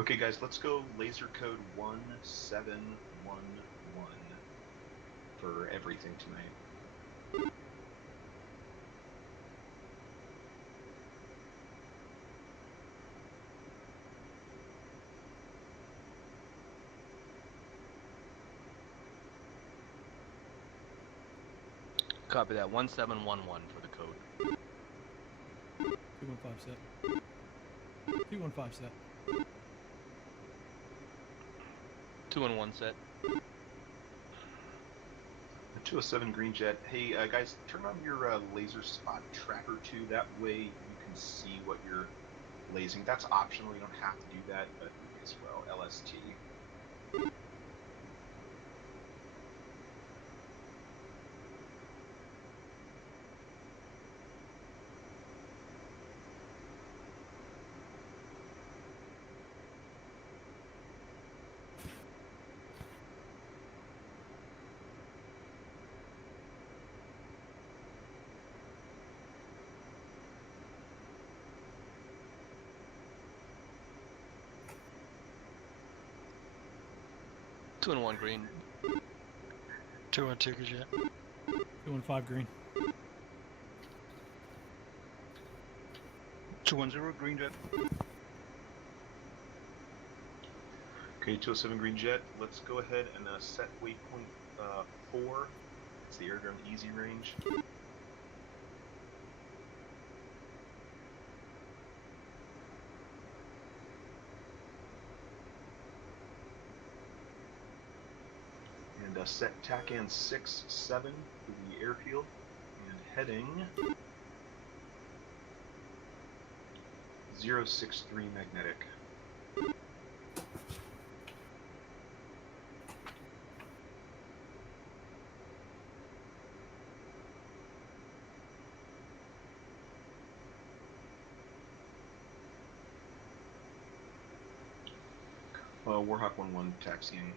Okay, guys, let's go laser code 1711 for everything tonight. Copy that. 1711 for the code. 215 set. 215 set. 2-1-1 set. 207 Green Jet. Hey, guys, turn on your laser spot tracker too. That way you can see what you're lasing. That's optional. You don't have to do that, but you may as well. LST. Two and one green. 212 Green Jet. 215 green. 210 Green Jet. Okay, 207 Green Jet. Let's go ahead and set waypoint 4. It's the aerodrome easy range. And set TACAN 6-7 for the airfield. And heading 063 magnetic. Warhawk 1-1 taxiing.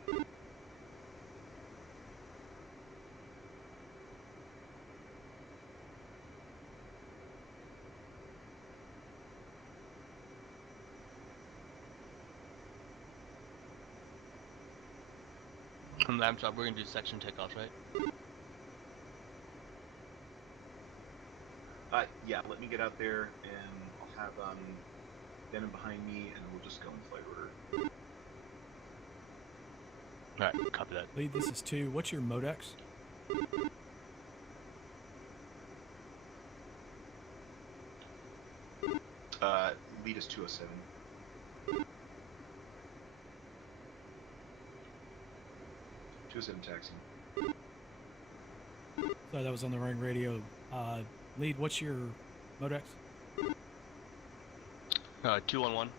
From the Amtrak, we're gonna do section takeoffs, right? Yeah, let me get out there and I'll have Denim behind me and we'll just go in flight order. Alright, copy that. Lead, this is 2. What's your modex? Lead is 207. 207 taxi. Sorry, that was on the ring radio. Lead, what's your modex? 2-1-1.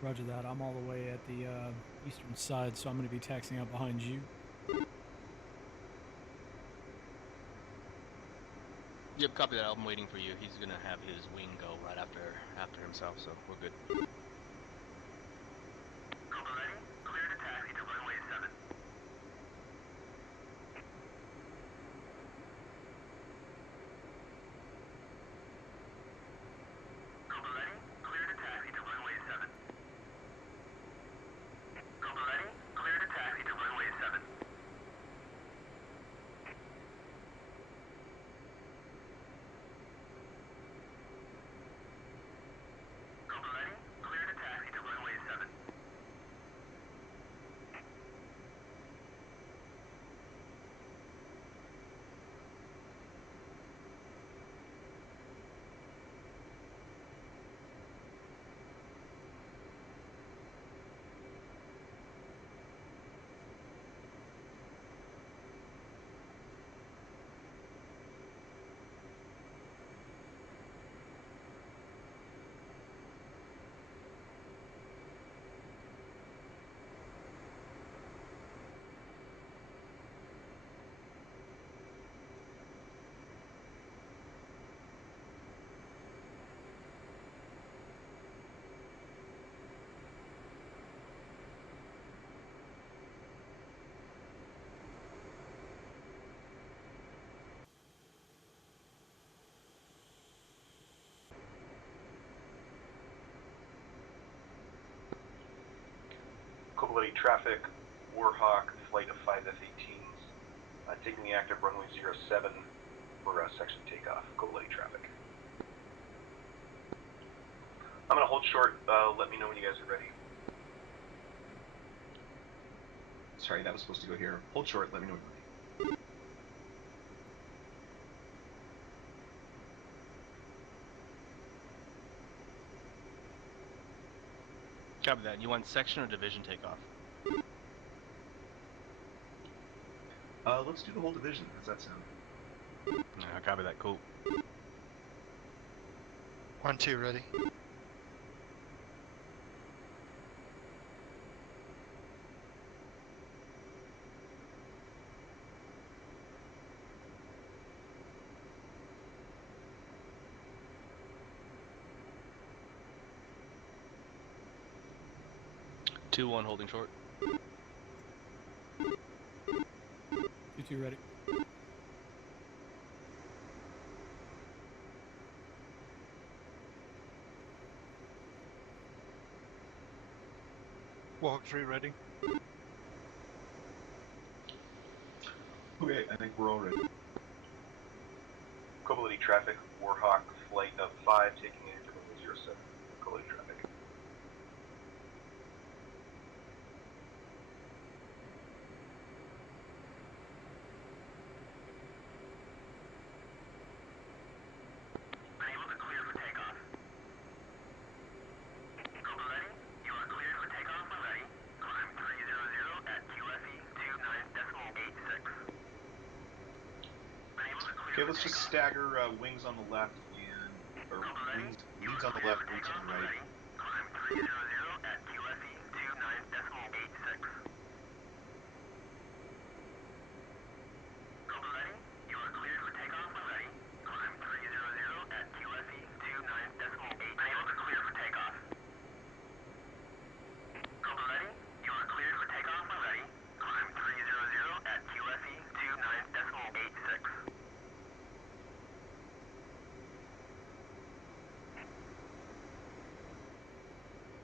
Roger that. I'm all the way at the eastern side, so I'm going to be taxiing out behind you. Yep, copy that. I'm waiting for you. He's gonna have his wing go right after himself, so we're good. Ready? Clear to taxi to runway 7. Ready? Clear to taxi to runway 7. Ready? Clear to taxi to runway 7. Ready? Clear to Coolidge traffic, Warhawk, flight of 5 F-18s, taking the active runway 07 for section takeoff, Coolidge traffic. I'm going to hold short, let me know when you guys are ready. Sorry, that was supposed to go here. Hold short, let me know when you're ready. Copy that. You want section or division takeoff? Let's do the whole division. How's that sound? Yeah, copy that. Cool. 1-2, ready. Two one holding short. 2-2 ready. Warhawk 3, ready. Okay, I think we're all ready. Coolidge traffic, Warhawk, flight of 5, taking active runway 07, Coolidge traffic. Unable to clear for takeoff. Cobra ready. You are cleared for takeoff when ready. Climb 300 at QFE 29.86. Unable to clear Okay, for let's just takeoff. stagger wings on the left and or Cobra ready. You wings are on the cleared left, for wings on takeoff the when right. ready. Climb 300 at QFE 29.86. Cobra ready. You are cleared for takeoff when ready. Climb 300 at QFE 29.86. Unable to clear for takeoff. Cobra ready. You are cleared for takeoff when ready. Climb 300 at QFE 29.86.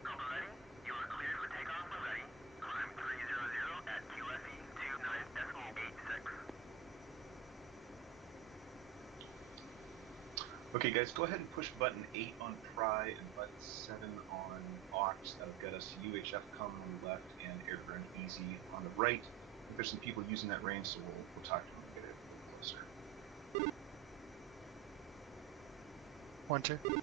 Cobra ready. You are cleared for takeoff when ready. Climb 300 at QFE 29.86. Okay, guys, go ahead and push button 8 on Pry and button 7 on Aux. That'll get us UHF common on the left and air ground easy on the right. I think there's some people using that range, so we'll talk to them and get it a little closer. 1-2.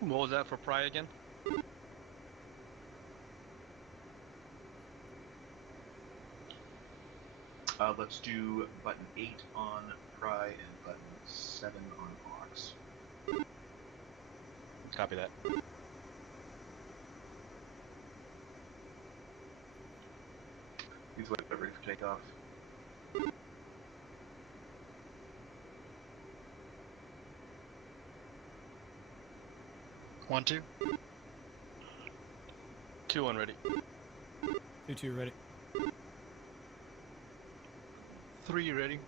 What was that for Pry again? Let's do button 8 on Pry and button 7 on Aux. Copy that. Please wait, ready for takeoff. One, two. 2-1 ready. 2-2 ready. 3, ready.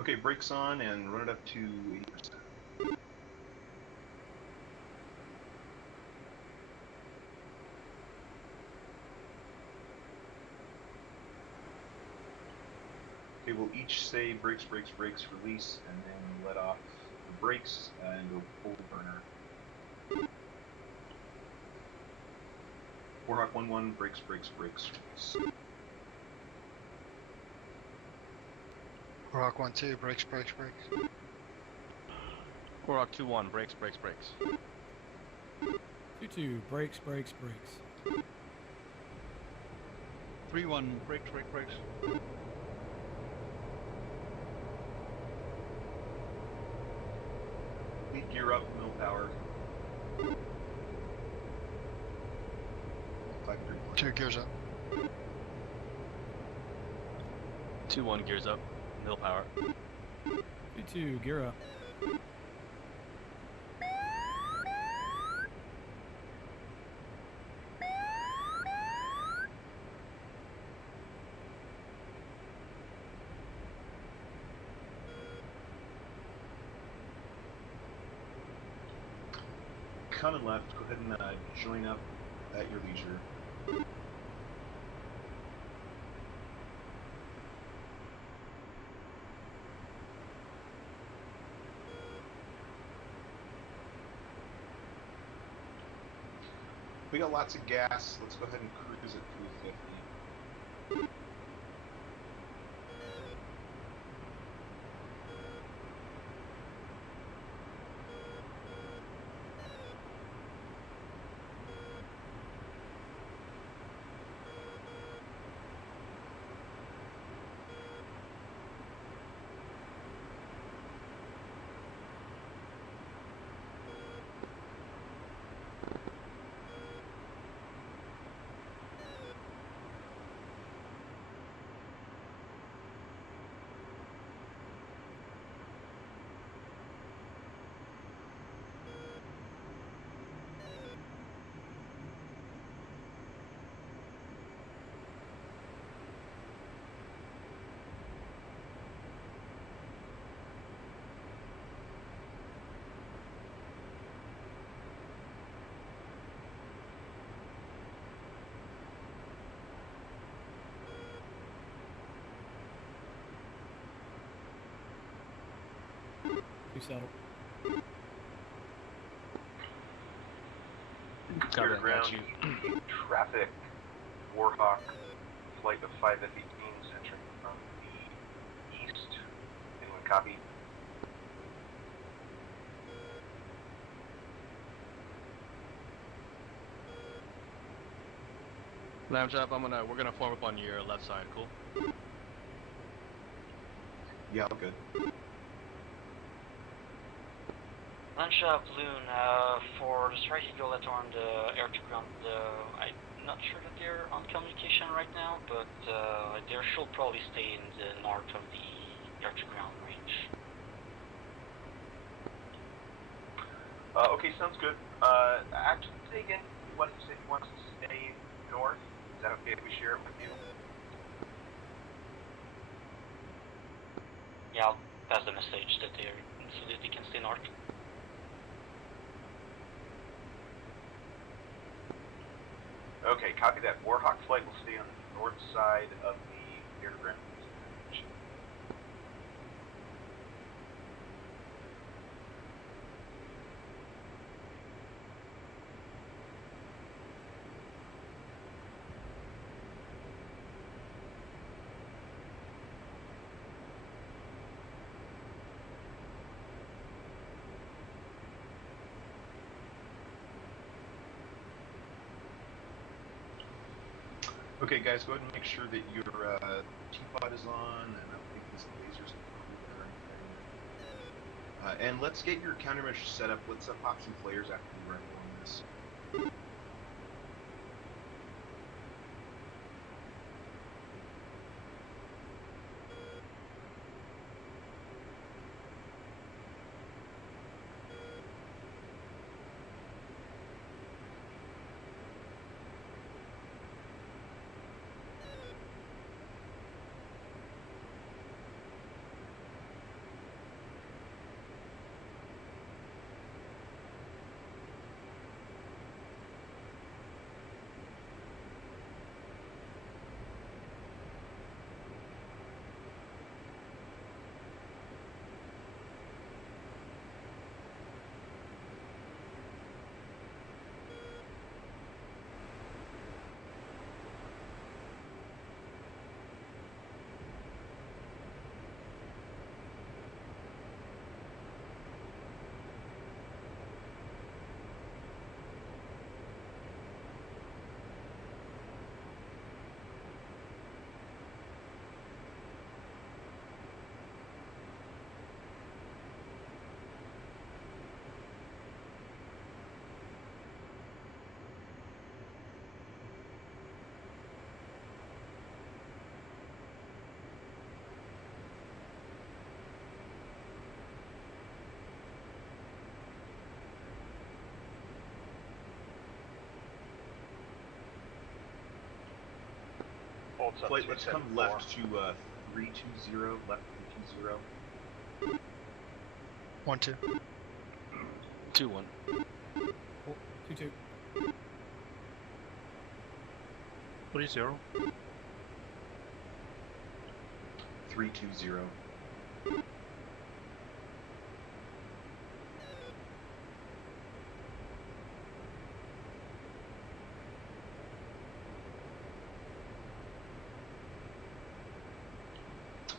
Okay, brakes on and run it up to 80%. Okay, we'll each say brakes, brakes, brakes, release, and then let off the brakes and go pull the burner. Warhawk 1-1, brakes, brakes, brakes, release. Warhawk 1-2, brakes, brakes, brakes. Warhawk 2-1, brakes, brakes, brakes. 2-2 brakes, brakes, brakes. 3-1, brakes, brakes, brakes. Lead gear up, middle power. 5-3-1. 2 gears up. 2-1 gears up, middle power. 2-2 gear up. coming left. Go ahead and join up at your leisure. We got lots of gas. Let's go ahead and cruise at 350. Settle. Copy that, got you. Traffic, Warhawk, flight of 5 F-18s entering from the east. Anyone copy? Lounge up. We're gonna form up on your left side. Cool. Yeah, all good. Lunch up, Loon, for the Strike Eagle that are on the air to ground, I'm not sure that they're on communication right now, but they should probably stay in the north of the air to ground range. Okay, sounds good. Actually, say again, what you said you want to stay north? Is that okay if we share it with you? Yeah, I'll pass the message that so that they can stay north. Okay, copy that. Warhawk flight will stay on the north side of the air to ground. Okay, guys, go ahead and make sure that your T-pod is on, and I don't think these lasers are anything. And let's get your countermeasure set up. Let's pop some flares after we rifle on this. Flight, let's come left to 320, left 320. 1-2. 2-1. 2-2. 3-0. 320.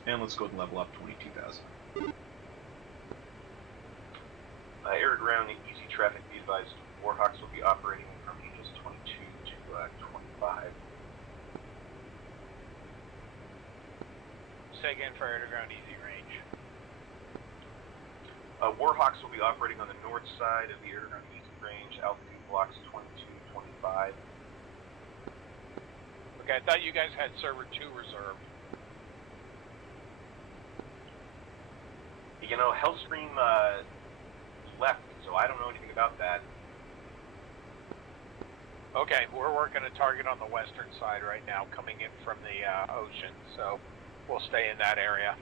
And let's go and level up 22,000. Air to ground, easy traffic, be advised. Warhawks will be operating from ages 22 to 25. Say again for air to ground easy range. Warhawks will be operating on the north side of the air to ground easy range, altitude blocks 22, 25. Okay, I thought you guys had server 2 reserved. You know, Hellstream left, so I don't know anything about that. Okay, we're working a target on the western side right now, coming in from the ocean, so we'll stay in that area.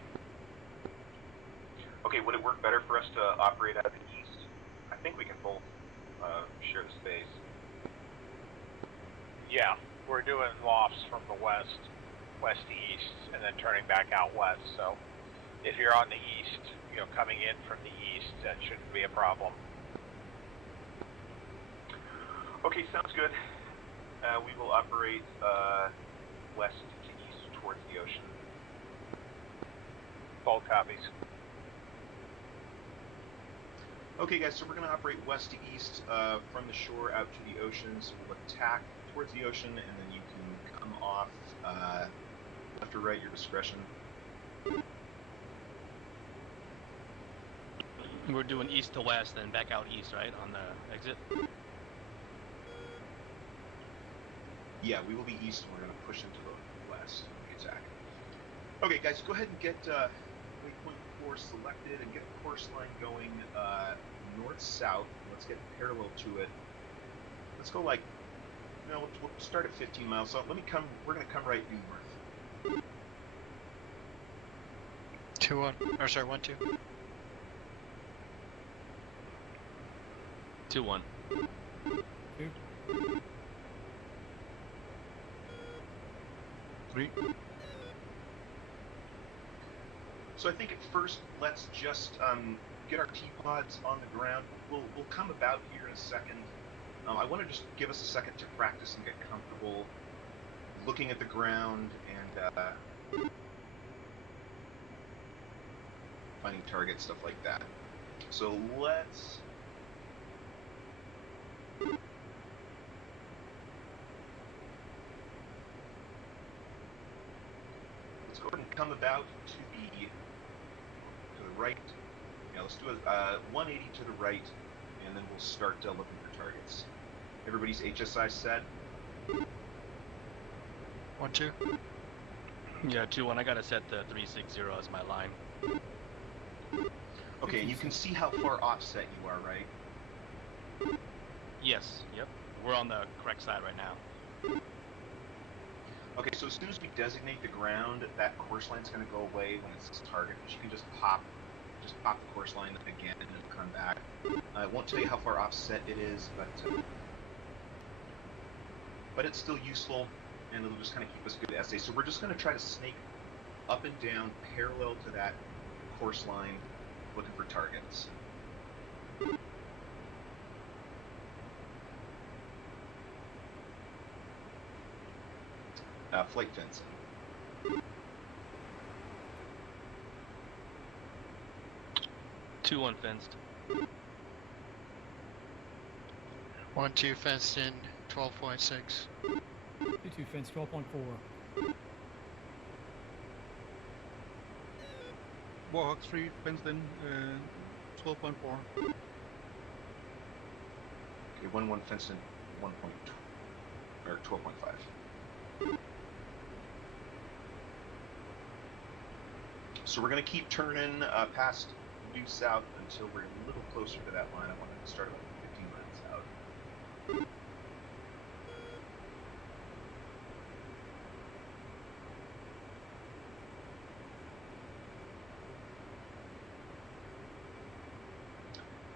Okay, would it work better for us to operate out of the east? I think we can both share the space. Yeah, we're doing lofts from the west to east, and then turning back out west, so if you're on the east, you know, coming in from the east, that shouldn't be a problem. Okay, sounds good. We will operate west to east towards the ocean. Both copies. Okay, guys, so we're going to operate west to east from the shore out to the oceans. We'll attack towards the ocean, and then you can come off left or right, your discretion. We're doing east to west, then back out east, right, on the exit? Yeah, we will be east, and we're going to push into the west on the attack. Okay, guys, go ahead and get waypoint 4 selected and get the course line going north-south. Let's get parallel to it. Let's go like, you know, we'll start at 15 miles. So we're going to come right due north. 2-1. Or sorry, 1-2. 2-1. 2. 3. So I think at first, let's just get our T-pods on the ground. We'll come about here in a second. I want to just give us a second to practice and get comfortable looking at the ground and finding targets, stuff like that. So let's go ahead and come about to the right. Yeah, let's do a 180 to the right, and then we'll start looking for targets. Everybody's HSI set. 1-2. Yeah, 2-1. I gotta set the 360 as my line. Okay, and you can see how far offset you are, right? Yes, yep. We're on the correct side right now. Okay, so as soon as we designate the ground, that course line's going to go away when it's target. But you can just pop the course line again and it'll come back. It won't tell you how far offset it is, but it's still useful, and it'll just kind of keep us good SA. So we're just going to try to snake up and down parallel to that course line, looking for targets. Flight fencing. 2-1 fenced. 1-2 fenced in 12.6. 2-2 fence 12.4. Warhawk 3 fenced in 12.4. Okay, 1-1 fenced in 12.5. So we're going to keep turning past due south until we're a little closer to that line. I want to start about 15 miles out.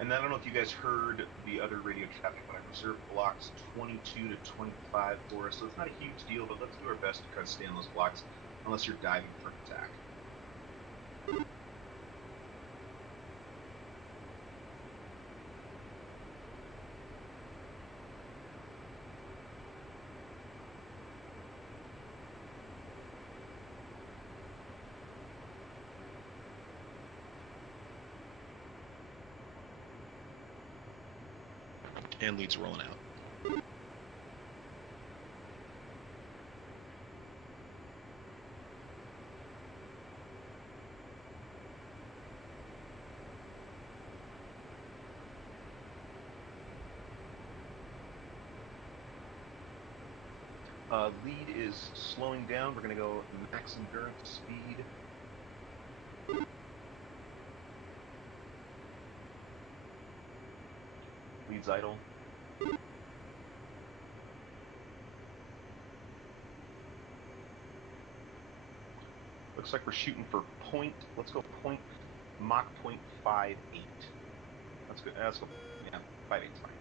And then I don't know if you guys heard the other radio traffic, but I reserved blocks 22 to 25 for us, so it's not a huge deal, but let's do our best to try to stay on those blocks, unless you're diving for an attack. And leads rolling out. Lead is slowing down. We're going to go max endurance speed. Lead's idle. Looks like we're shooting for point. Let's go point. Mach 0.58. Let's go. Let's go. Yeah, 58's fine.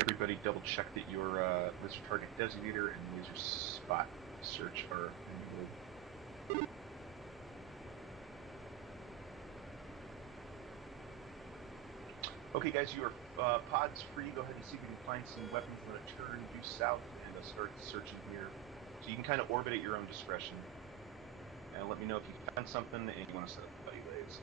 Everybody double check that your laser target designator and laser spot search are enabled. Okay guys, you are pods free. Go ahead and see if you can find some weapons. I'm going to turn due south and start searching here. So you can kind of orbit at your own discretion. And let me know if you found something and you want to set up buddy waves.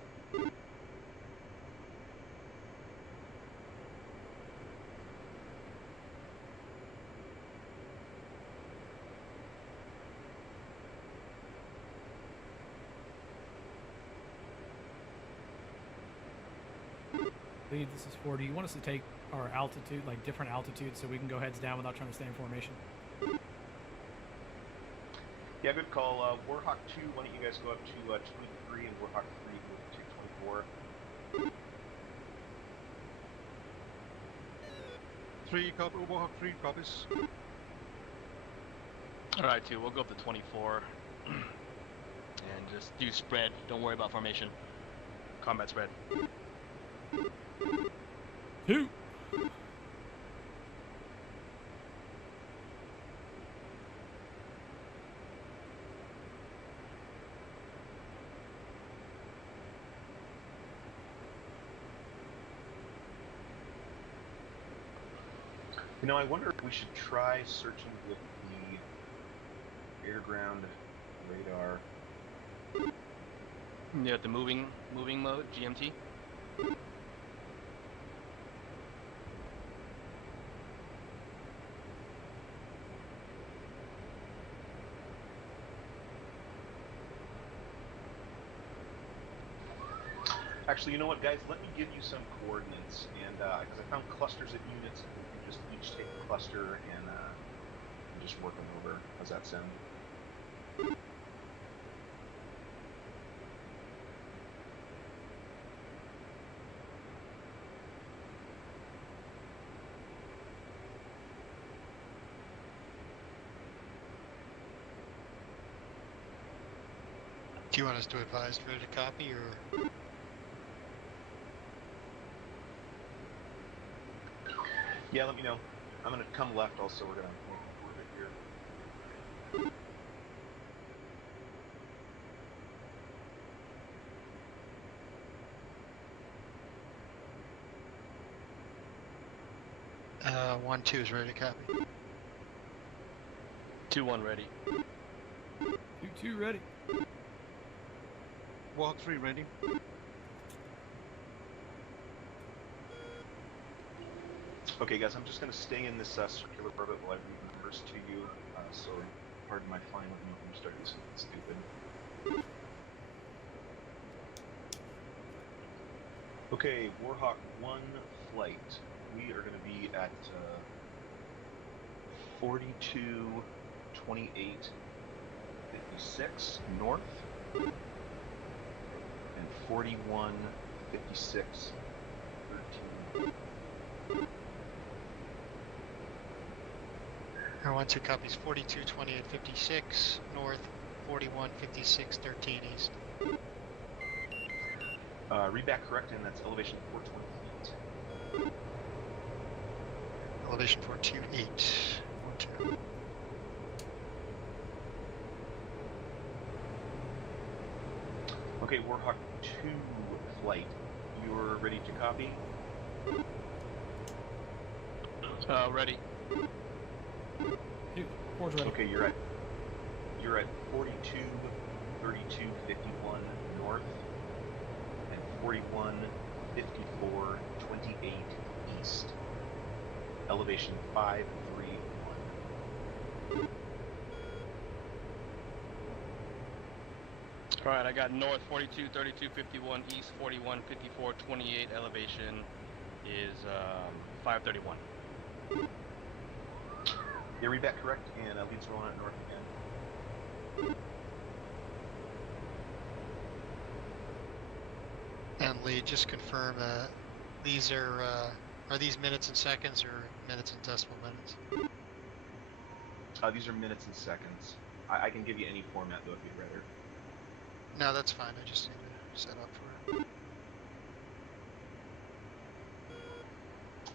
Lead, this is 4. Do you want us to take our altitude, like different altitudes, so we can go heads down without trying to stay in formation? Yeah, good call. Warhawk 2, why don't you guys go up to 23 and Warhawk 3 move to 24. 3 copy. Warhawk 3 copies. Alright, 2, we'll go up to 24. And just do spread. Don't worry about formation. Combat spread. 2. You know, I wonder if we should try searching with the air-ground radar. Yeah, the moving mode, GMT. Actually, you know what, guys? Let me give you some coordinates, and because I found clusters of units, and we can just each take a cluster and just work them over. How's that sound? Do you want us to advise ready to copy or? Yeah, let me know. I'm gonna come left also. We're gonna make an orbit here. Uh, 1-2 is ready to copy. 2-1 ready. 2-2 ready. Warhawk 3 ready. Okay, guys, I'm just gonna stay in this circular orbit while I read numbers to you. So, pardon my flying. Let me know when you start doing something stupid. Okay, Warhawk 1 flight. We are going to be at 42:28:56 north and 41:56:13. R12 copies 42:28:56 north, 41:56:13 east. Read back correct, and that's elevation 428. Elevation 428. 12. Okay, Warhawk 2 flight. You're ready to copy? Ready. Dude, four's ready. Okay, you're at 42:32:51 north and 41:54:28 east. Elevation 531. All right, I got north 42:32:51, east 41:54:28. Elevation is 531. Yeah, read that correct, and leads rolling at north again. And Lee, just confirm these are these minutes and seconds or minutes and decimal minutes? These are minutes and seconds. I can give you any format though if you'd rather. No, that's fine. I just need to set up for it.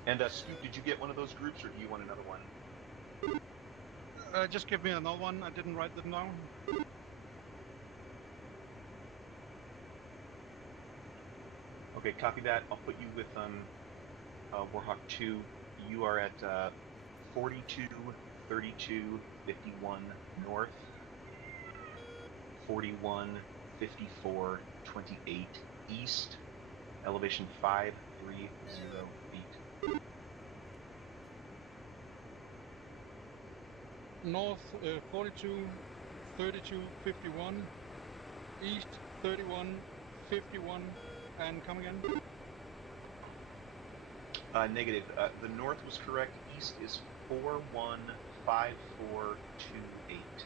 And Scoop, did you get one of those groups, or do you want another one? Just give me another one. I didn't write them down. Okay, copy that. I'll put you with Warhawk 2. You are at 42:32:51 north, 41:54:28 east, elevation 530 feet. North 42:32:51. East 31:51. And come again. Negative. The north was correct. East is 41:54:28.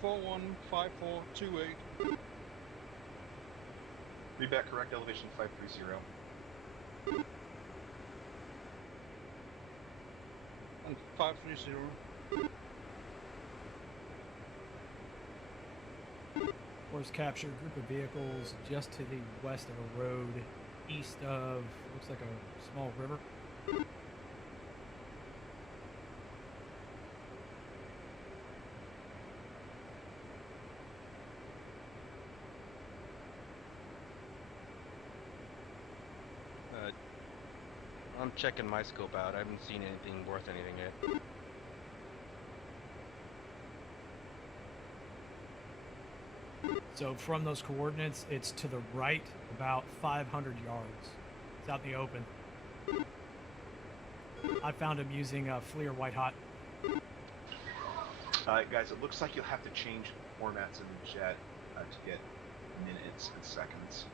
41:54:28. Read back correct. Elevation 530. And 530. Force captured group of vehicles just to the west of a road, east of, looks like a small river. I'm checking my scope out. I haven't seen anything worth anything yet. So from those coordinates, it's to the right about 500 yards. It's out in the open. I found him using FLIR White Hot. Guys, it looks like you'll have to change formats in the jet to get minutes and seconds.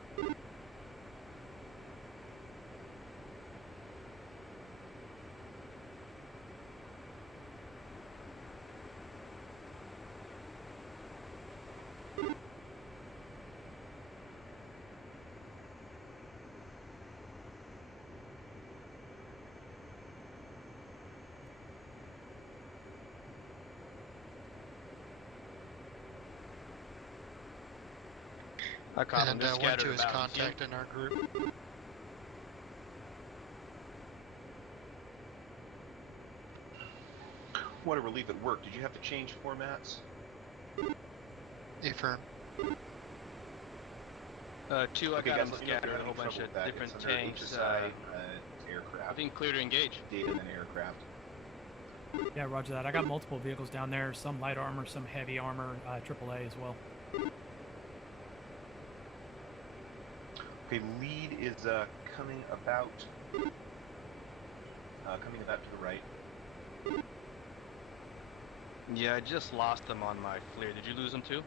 I caught him. And They're scattered 12 is about. contact in our group. What a relief it worked. Did you have to change formats? Affirm. 2, I Okay, got guys, them let me know if you scattered, have a whole any bunch trouble of with that. different It's under tanks. HSI, I aircraft. think clear to engage. Data and aircraft. Yeah, roger that. I got multiple vehicles down there, some light armor, some heavy armor, AAA as well. Okay, lead is coming about to the right. Yeah, I just lost them on my FLIR. Did you lose them too?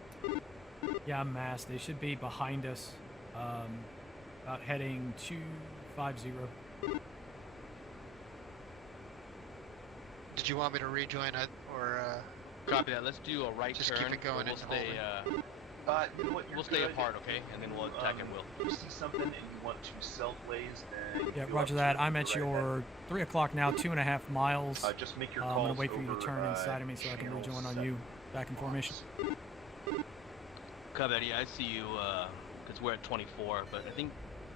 Yeah, I'm masked. They should be behind us. About heading 250. Did you want me to rejoin it, or Copy that. Let's do a right just turn. keep it going We'll and stay. You know what? You're We'll stay good. apart, okay? And then we'll attack at will. If you see something and you want to self-laze, then Yeah, go roger up that. to I'm the at right your 3 o'clock now, 2.5 miles. ahead. Just make your I'm calls gonna wait for you to over, turn inside of me so I can channel rejoin on 7 you. Back in formation. Copy that. Yeah, I see you. Because we're at 24, but I think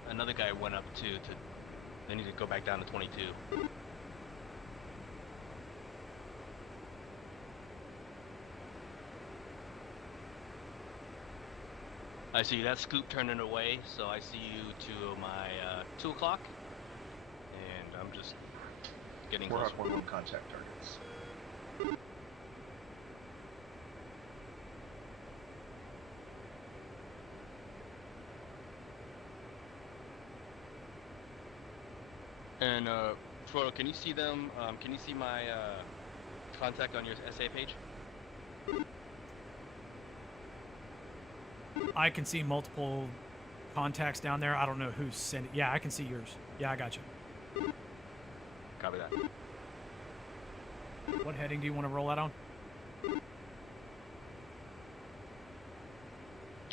another guy went up too. They need to go back down to 22. I see that scoop turning away, so I see you to my 2 o'clock, and I'm just getting closer. Warhawk 1-1 contact targets. And Frodo, can you see them? Can you see my contact on your SA page? I can see multiple contacts down there. I don't know who's sending. Yeah, I can see yours. Yeah, I got you. Copy that. What heading do you want to roll out on?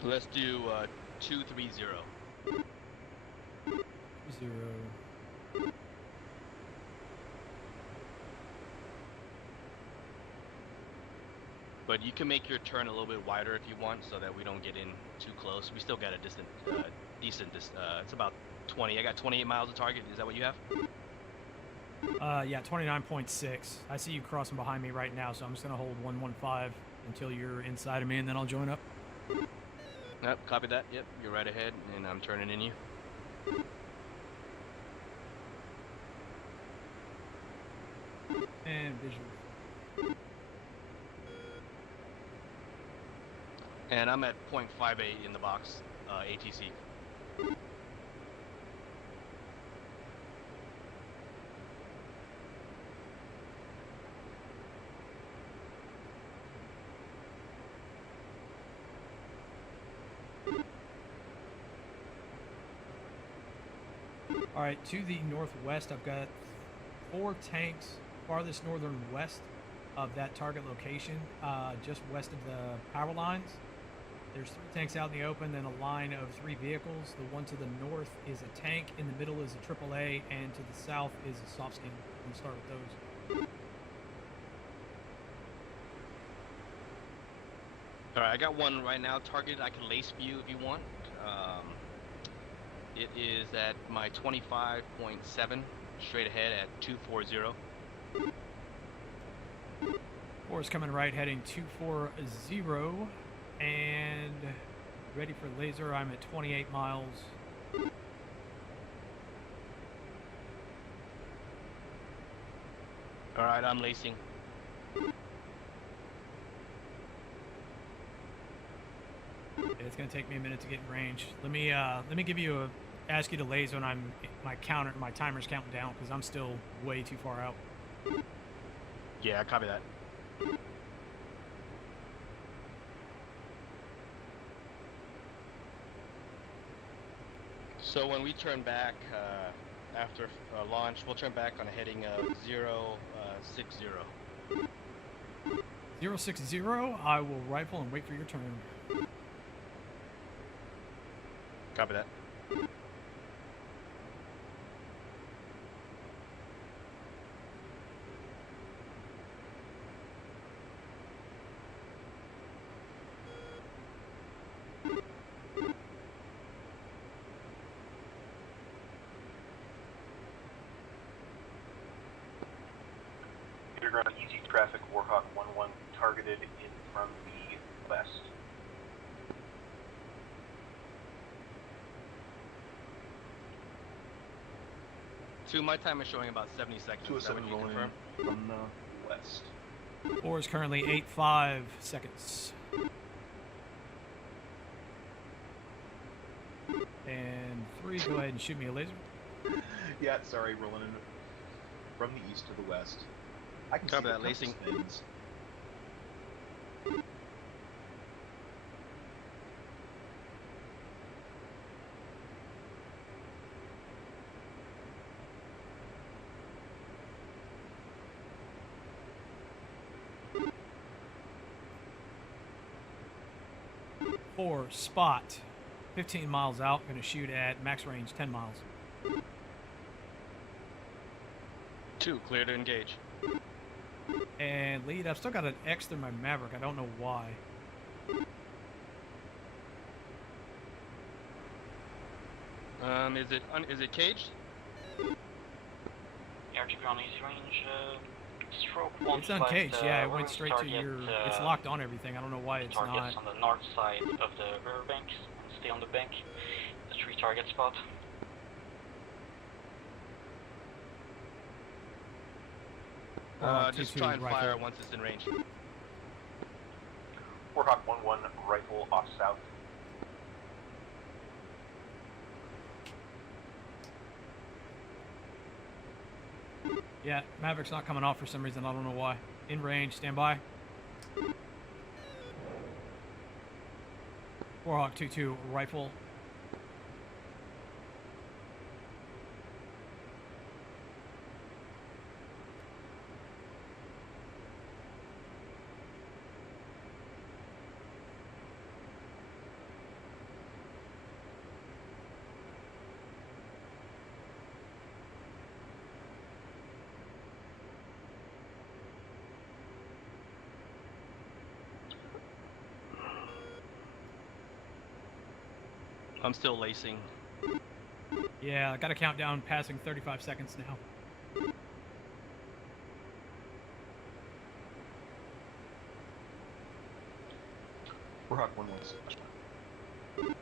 Let's do 230. 0. But you can make your turn a little bit wider if you want, so that we don't get in too close. We still got a decent. It's about 20. I got 28 miles of target. Is that what you have? Yeah, 29.6. I see you crossing behind me right now, so I'm just gonna hold 115 until you're inside of me, and then I'll join up. Yep, copy that. Yep, you're right ahead, and I'm turning in you. And visual. And I'm at 0.58 in the box, ATC. All right, to the northwest, I've got 4 tanks farthest northern west of that target location, just west of the power lines. There's 3 tanks out in the open, then a line of 3 vehicles. The one to the north is a tank, in the middle is a AAA, and to the south is a soft skin. We'll start with those. All right, I got one right now targeted. I can lace view if you want. It is at my 25.7, straight ahead at 240. 4 is coming right, heading 240, and ready for laser. I'm at 28 miles. All right, I'm lacing. It's gonna take me a minute to get in range. Let me give you ask you to laser when my timer's counting down, because I'm still way too far out. Yeah, copy that. So when we turn back after launch, we'll turn back on a heading of 060. 060, I will rifle and wait for your turn. Copy that. Underground easy traffic Warhawk 1-1 targeted in from the west. My time is showing about 70 seconds. 207 rolling confirm? from the west. 4 is currently 85 seconds. And 3, go ahead and shoot me a laser. Yeah, sorry, rolling in from the east to the west. I can Copy see that, the lacing. things. 4, spot. 15 miles out, going to shoot at max range 10 miles. 2, clear to engage. And lead, I've still got an X through my Maverick. I don't know why. Is it caged? Arctic ground easy range, stroke 1. It's uncaged, yeah, it went straight to target, your... It's locked on everything. I don't know why it's targets not... on the north side of the riverbank. Stay on the bank. The 3 target spot. Just try and fire once it's in range. Warhawk 1-1 rifle off south. Yeah, Maverick's not coming off for some reason. I don't know why. In range, stand by. Warhawk 2-2 rifle. I'm still lacing. Yeah, I got a countdown passing 35 seconds now. Warhawk 1-1.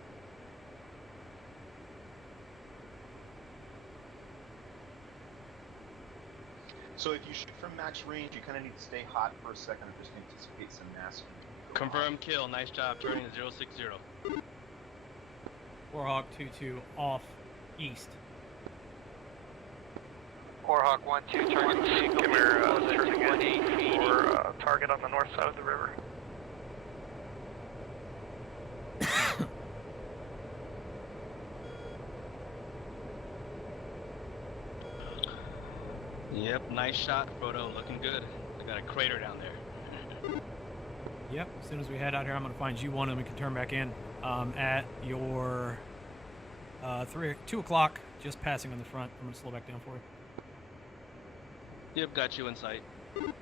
So if you shoot from max range, you kind of need to stay hot for a second and just anticipate some mass. Confirm kill. Nice job. Turning to 060. Warhawk 2-2 off east. Warhawk 1-2, target Seagull. Give her turning in for target on the north side of the river. Yep, nice shot, Frodo. Looking good. I got a crater down there. Yep, as soon as we head out here, I'm going to find you one and we can turn back in at your 2 o'clock, just passing on the front. I'm going to slow back down for you. Yep, got you in sight. I'm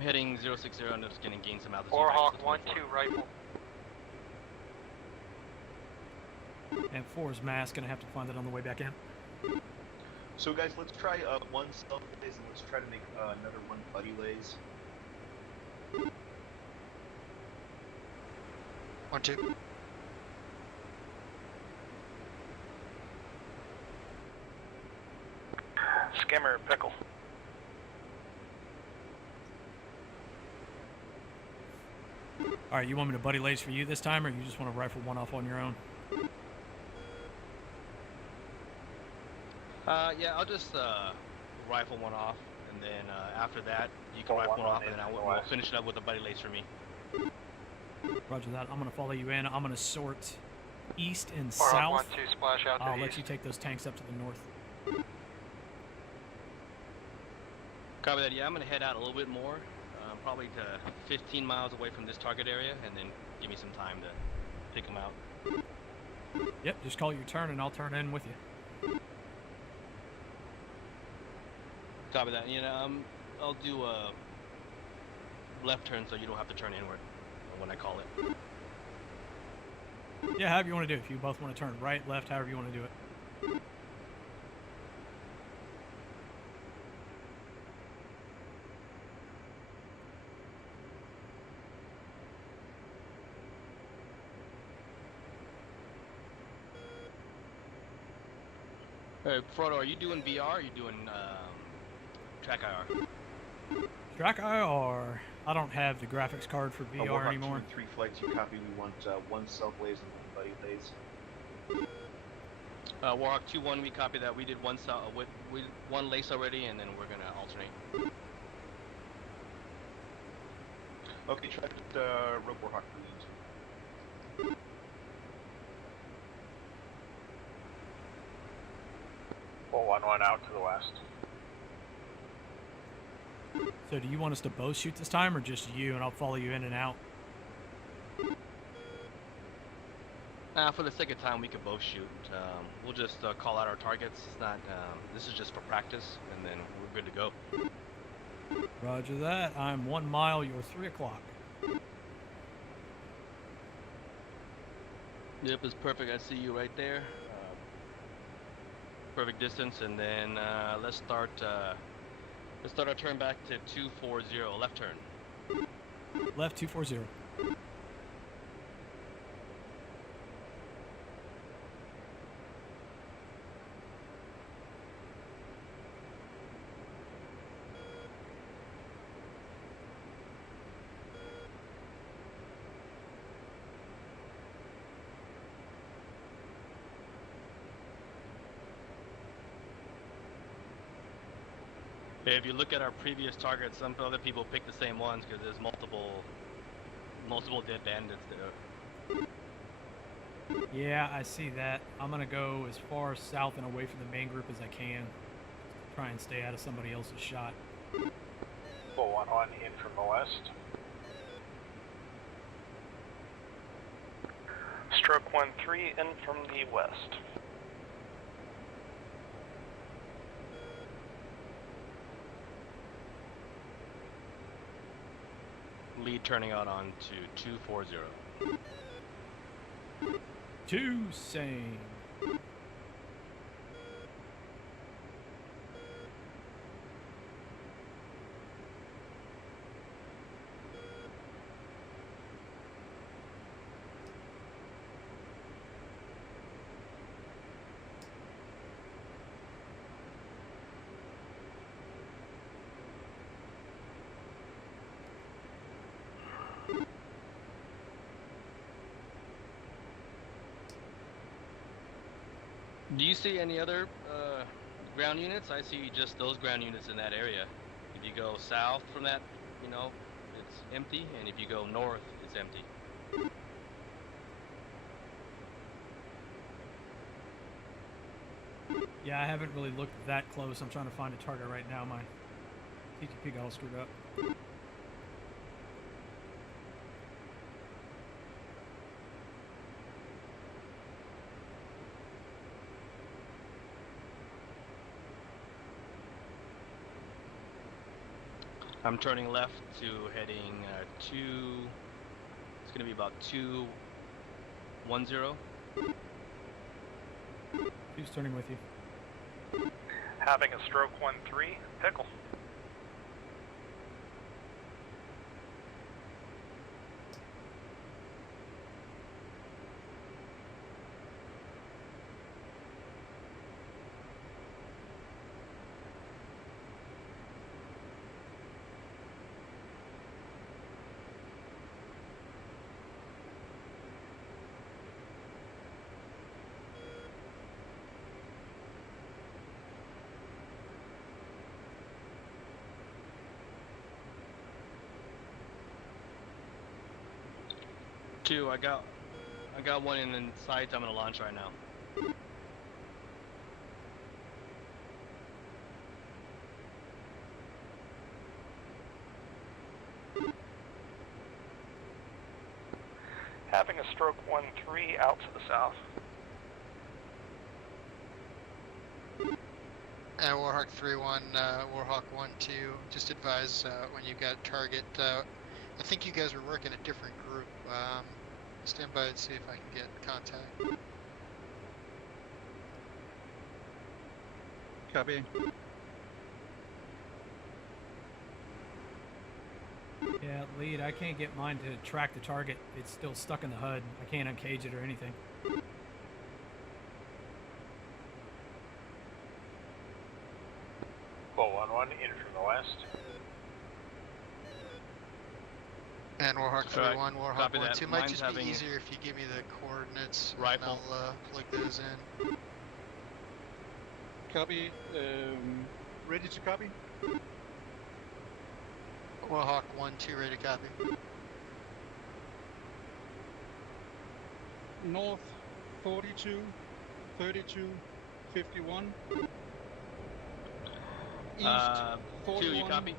heading 060, I'm just going to gain some altitude. Warhawk 1-2 rifle. And 4's mass, going to have to find it on the way back in. So guys, let's try one self lays and let's try to make another one buddy lays. 1-2. Skimmer, pickle. Alright, you want me to buddy lays for you this time, or you just want to rifle one off on your own? Yeah, I'll just rifle one off, and then after that, you can rifle one off, and then we'll finish it up with a buddy lace for me. Roger that. I'm going to follow you in. I'm going to sort east and Warhawk south. 1-2 splash out to I'll the let east. you take those tanks up to the north. Copy that. Yeah, I'm going to head out a little bit more, probably to 15 miles away from this target area, and then give me some time to pick them out. Yep, just call your turn and I'll turn in with you. Copy that. You know, I'll do a left turn so you don't have to turn inward when I call it. Yeah, however you want to do it. If you both want to turn right, left, however you want to do it. Hey, Frodo, are you doing VR or are you doing track IR? Track IR. I don't have the graphics card for VR Warhawk anymore. 2 and 3 flights, you copy. We want one self lays and one buddy lays. Warhawk 2-1, we copy that. We did one one lace already, and then we're gonna alternate. Okay, try to rope Warhawk 3. Pull 1-1 out to the west. So do you want us to both shoot this time, or just you, and I'll follow you in and out? For the second time, we could both shoot. We'll just call out our targets. It's not. This is just for practice, and then we're good to go. Roger that. I'm 1 mile. You're 3 o'clock. Yep, it's perfect. I see you right there. Perfect distance, and then let's start our turn back to 240. Left turn. Left 240. If you look at our previous targets, some other people pick the same ones because there's multiple dead bandits there. Yeah, I see that. I'm gonna go as far south and away from the main group as I can. Try and stay out of somebody else's shot. Full on in from the west. Stroke 1-3 in from the west. Lead turning out on to 240. Two same. Do you see any other ground units? I see just those ground units in that area. If you go south from that, it's empty, and if you go north, it's empty. Yeah, I haven't really looked that close. I'm trying to find a target right now. My TTP got all screwed up. I'm turning left to heading it's going to be about 210. Who's turning with you? Having a stroke 1-3, pickle. I got one in the sights. I'm gonna launch right now. Having a stroke 1-3 out to the south. Warhawk 3-1, Warhawk 1-2, just advise when you got target. I think you guys were working a different group. Stand by and see if I can get contact. Copy. Yeah, lead. I can't get mine to track the target. It's still stuck in the HUD. I can't uncage it or anything. Full 1-1 in from the west. And Warhawk 3-1, Warhawk Copy 1-2. that. Might Mine's just be having easier if you give me the coordinates. rifle. And I'll plug those in. Copy. Ready to copy? Warhawk 1-2, ready to copy. North 42, 32, 51. East 41. 2, you copy?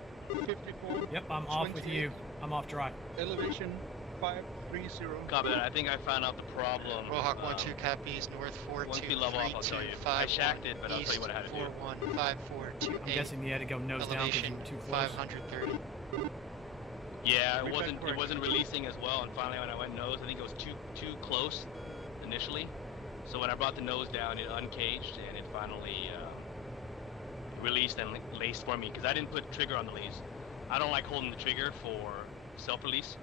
54. Yep, I'm off with you. I'm off dry. Elevation 530. Copy that. I think I found out the problem. Warhawk 12 copies, north Once we level off, I'll tell you. I shacked it, but I'll tell you what I had to do. 415428. I'm guessing you had to go nose down because you Elevation were too close. 530. Yeah, Make that it wasn't releasing as well, and finally when I went nose, I think it was too close initially. So when I brought the nose down, it uncaged and it finally released and laced for me because I didn't put trigger on the leads. I don't like holding the trigger for self-release.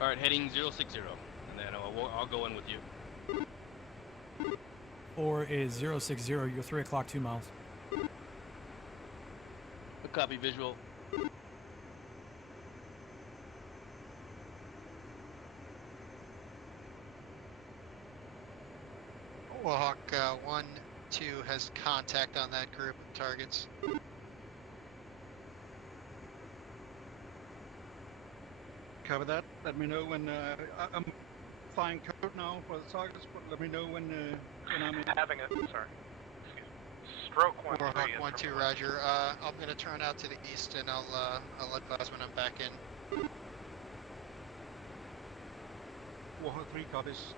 All right, heading 060, and then I'll go in with you. 4 is 060. You're 3 o'clock, 2 miles. A copy visual. Warhawk 1-2 has contact on that group of targets. Cover that. Let me know when I'm flying code now for the targets, but let me know when I'm in. Having a stroke 1-3 Warhawk is 1-2, from Roger. I'm gonna turn out to the east, and I'll advise when I'm back in. Warhawk 3 copies.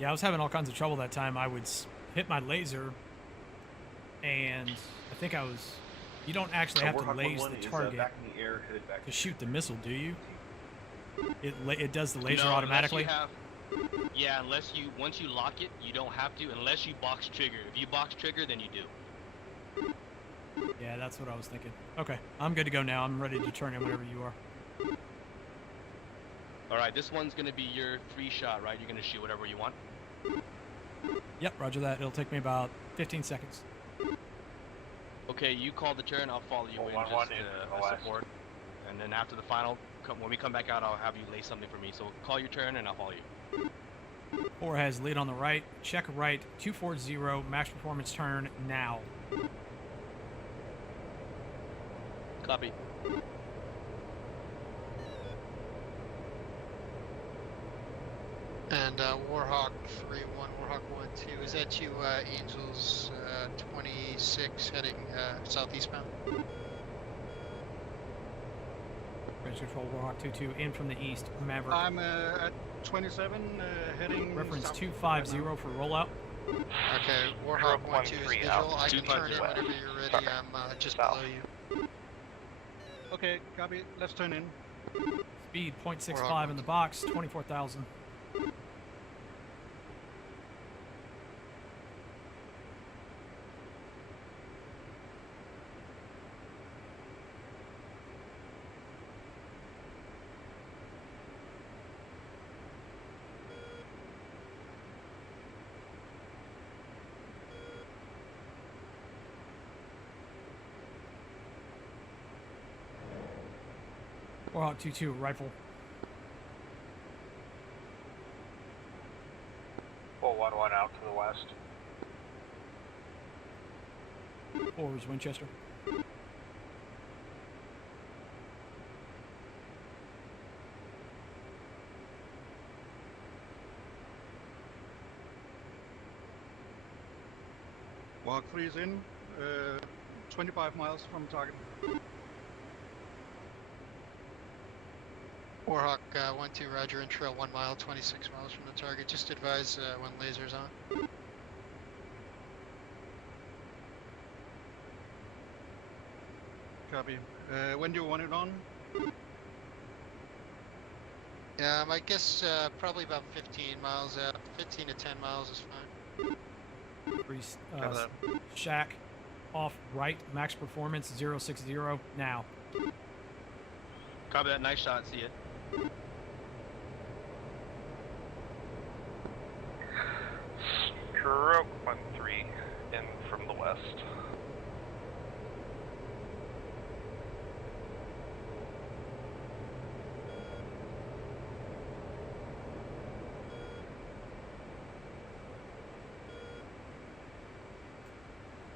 Yeah, I was having all kinds of trouble that time. I would hit my laser, and I think I was... You don't actually have to Warhawk laze 1-1 the is, target back in the air, headed back to shoot the missile, do you? It does the laser No, automatically? Unless you once you lock it, you don't have to unless you box trigger. If you box trigger, then you do. Yeah, that's what I was thinking. Okay, I'm good to go now. I'm ready to turn in whenever you are. All right, this one's gonna be your free shot, right? You're gonna shoot whatever you want. Yep, roger that. It'll take me about 15 seconds. Okay, you call the turn. I'll follow you in just as support. And then after the final, when we come back out, I'll have you lay something for me. So call your turn and I'll follow you. 4 has lead on the right. Check right. 240. Max performance turn now. Copy. And Warhawk 3-1, Warhawk 1-2. Is that you, Angels 26 heading southeastbound? Bridge control Warhawk 2-2 in from the east. Maverick. I'm at 27, heading Reference south 250 right for rollout. Okay, Warhawk 1-2 is visual. I can turn in whenever you're ready. I'm just below you. now. Okay, copy. Let's turn in. Speed 0.65 in the box. 24,000. Warhawk 2-2 rifle. 4-1-1 out to the west. 4 is Winchester. Warhawk 3 is in, 25 miles from target. Warhawk 1-2, Roger, in trail 1 mile, 26 miles from the target. Just advise when laser's on. Copy. When do you want it on? I guess probably about 15 miles out. 15 to 10 miles is fine. Shack off right. Max performance 060 now. Copy that. Nice shot. See it. Stroke 1-3 in from the west.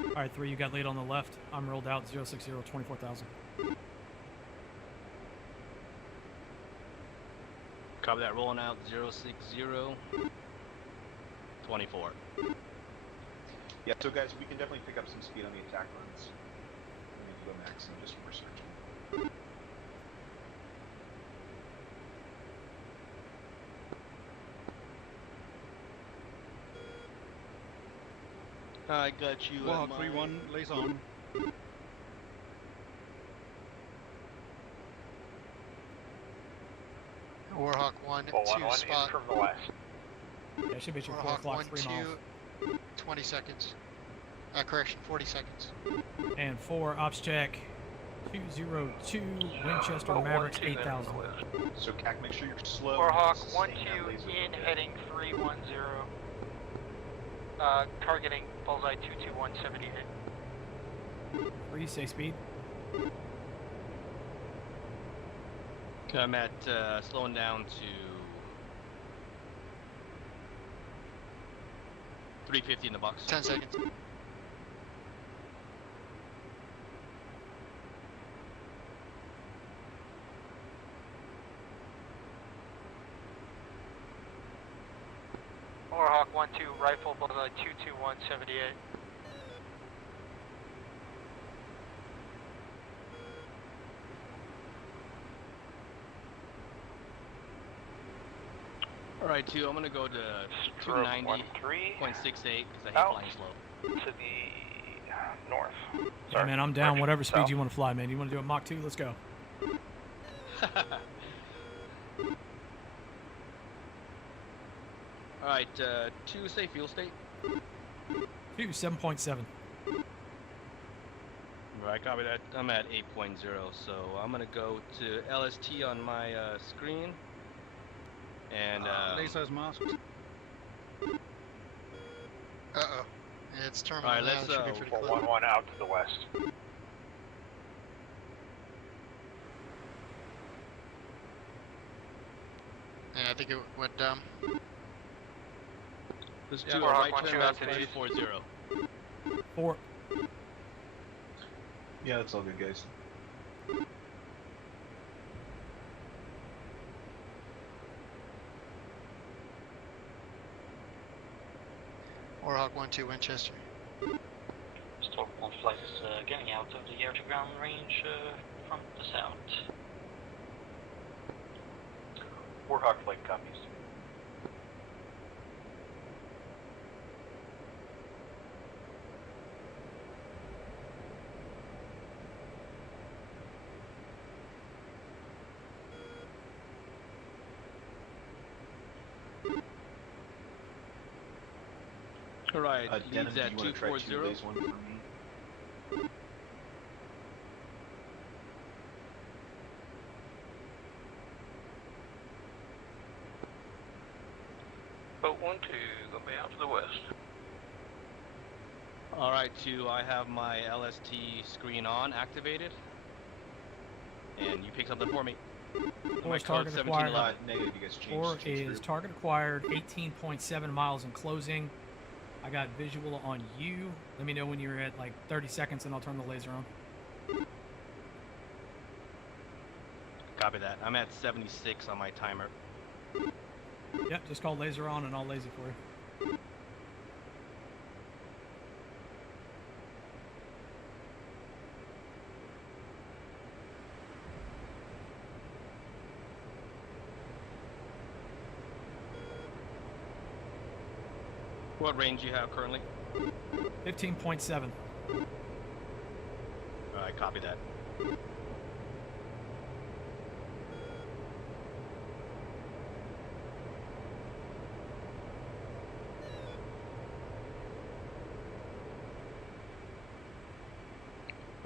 All right, 3, you got lead on the left. I'm rolled out 060, 24,000. Copy that. Rolling out 060 24. Yeah, so guys, we can definitely pick up some speed on the attack runs. We can go maximum just from researching. I got you. Warhawk 3-1, liaison. Warhawk 1, 2 1-1 in spot. from the west. Yeah, it should be at your 4 Warhawk o'clock, 1, 3 2, miles. 20 seconds. Correction, 40 seconds. And 4, ops check. 202, Winchester Mavericks 8000. So CAC, make sure you're slow. Warhawk sustain 1-2 that laser in, look. heading 310. Targeting bullseye 22178. 3, say speed. Okay, I'm at slowing down to 350 in the box. 10 seconds. Warhawk 1-2 rifle bullseye 22178. Alright, 2, I'm gonna go to Stroke 290.68 13 because I hate Out. flying slow. to the north. Yeah, man, I'm down Roger. whatever speed South. you want to fly, man. You want to do a Mach 2? Let's go. Alright, 2, say fuel state. 2, 7.7. Right, copy that. I'm at 8.0, so I'm gonna go to LST on my screen. And Lasers masked. Uh-oh. It's terminal Alright, now. let's, It should be pretty For close. 1-1 out to the west. Yeah, I think it went dumb. let's Yeah, do a Warhawk right 1-2 turn out out to to the east. 240. 4. Yeah, that's all good, guys. Warhawk 1-2 Winchester. Storm 1 flight is getting out of the air-to-ground range from the south. Warhawk flight copies. Alright, Denim, leads do you at want to try 2 240. lays one for me? Boat 1-2 gonna be out to the west. Alright, 2, I have my LST screen on, activated. And you pick something for me. 4 My is code target acquired. 1711. Negative, you guys changed. 4 changed is through. target acquired, 18.7 miles in closing. I got visual on you. Let me know when you're at like 30 seconds and I'll turn the laser on. Copy that. I'm at 76 on my timer. Yep, just call laser on and I'll laser for you. What range do you have currently? 15.7. Alright, copy that.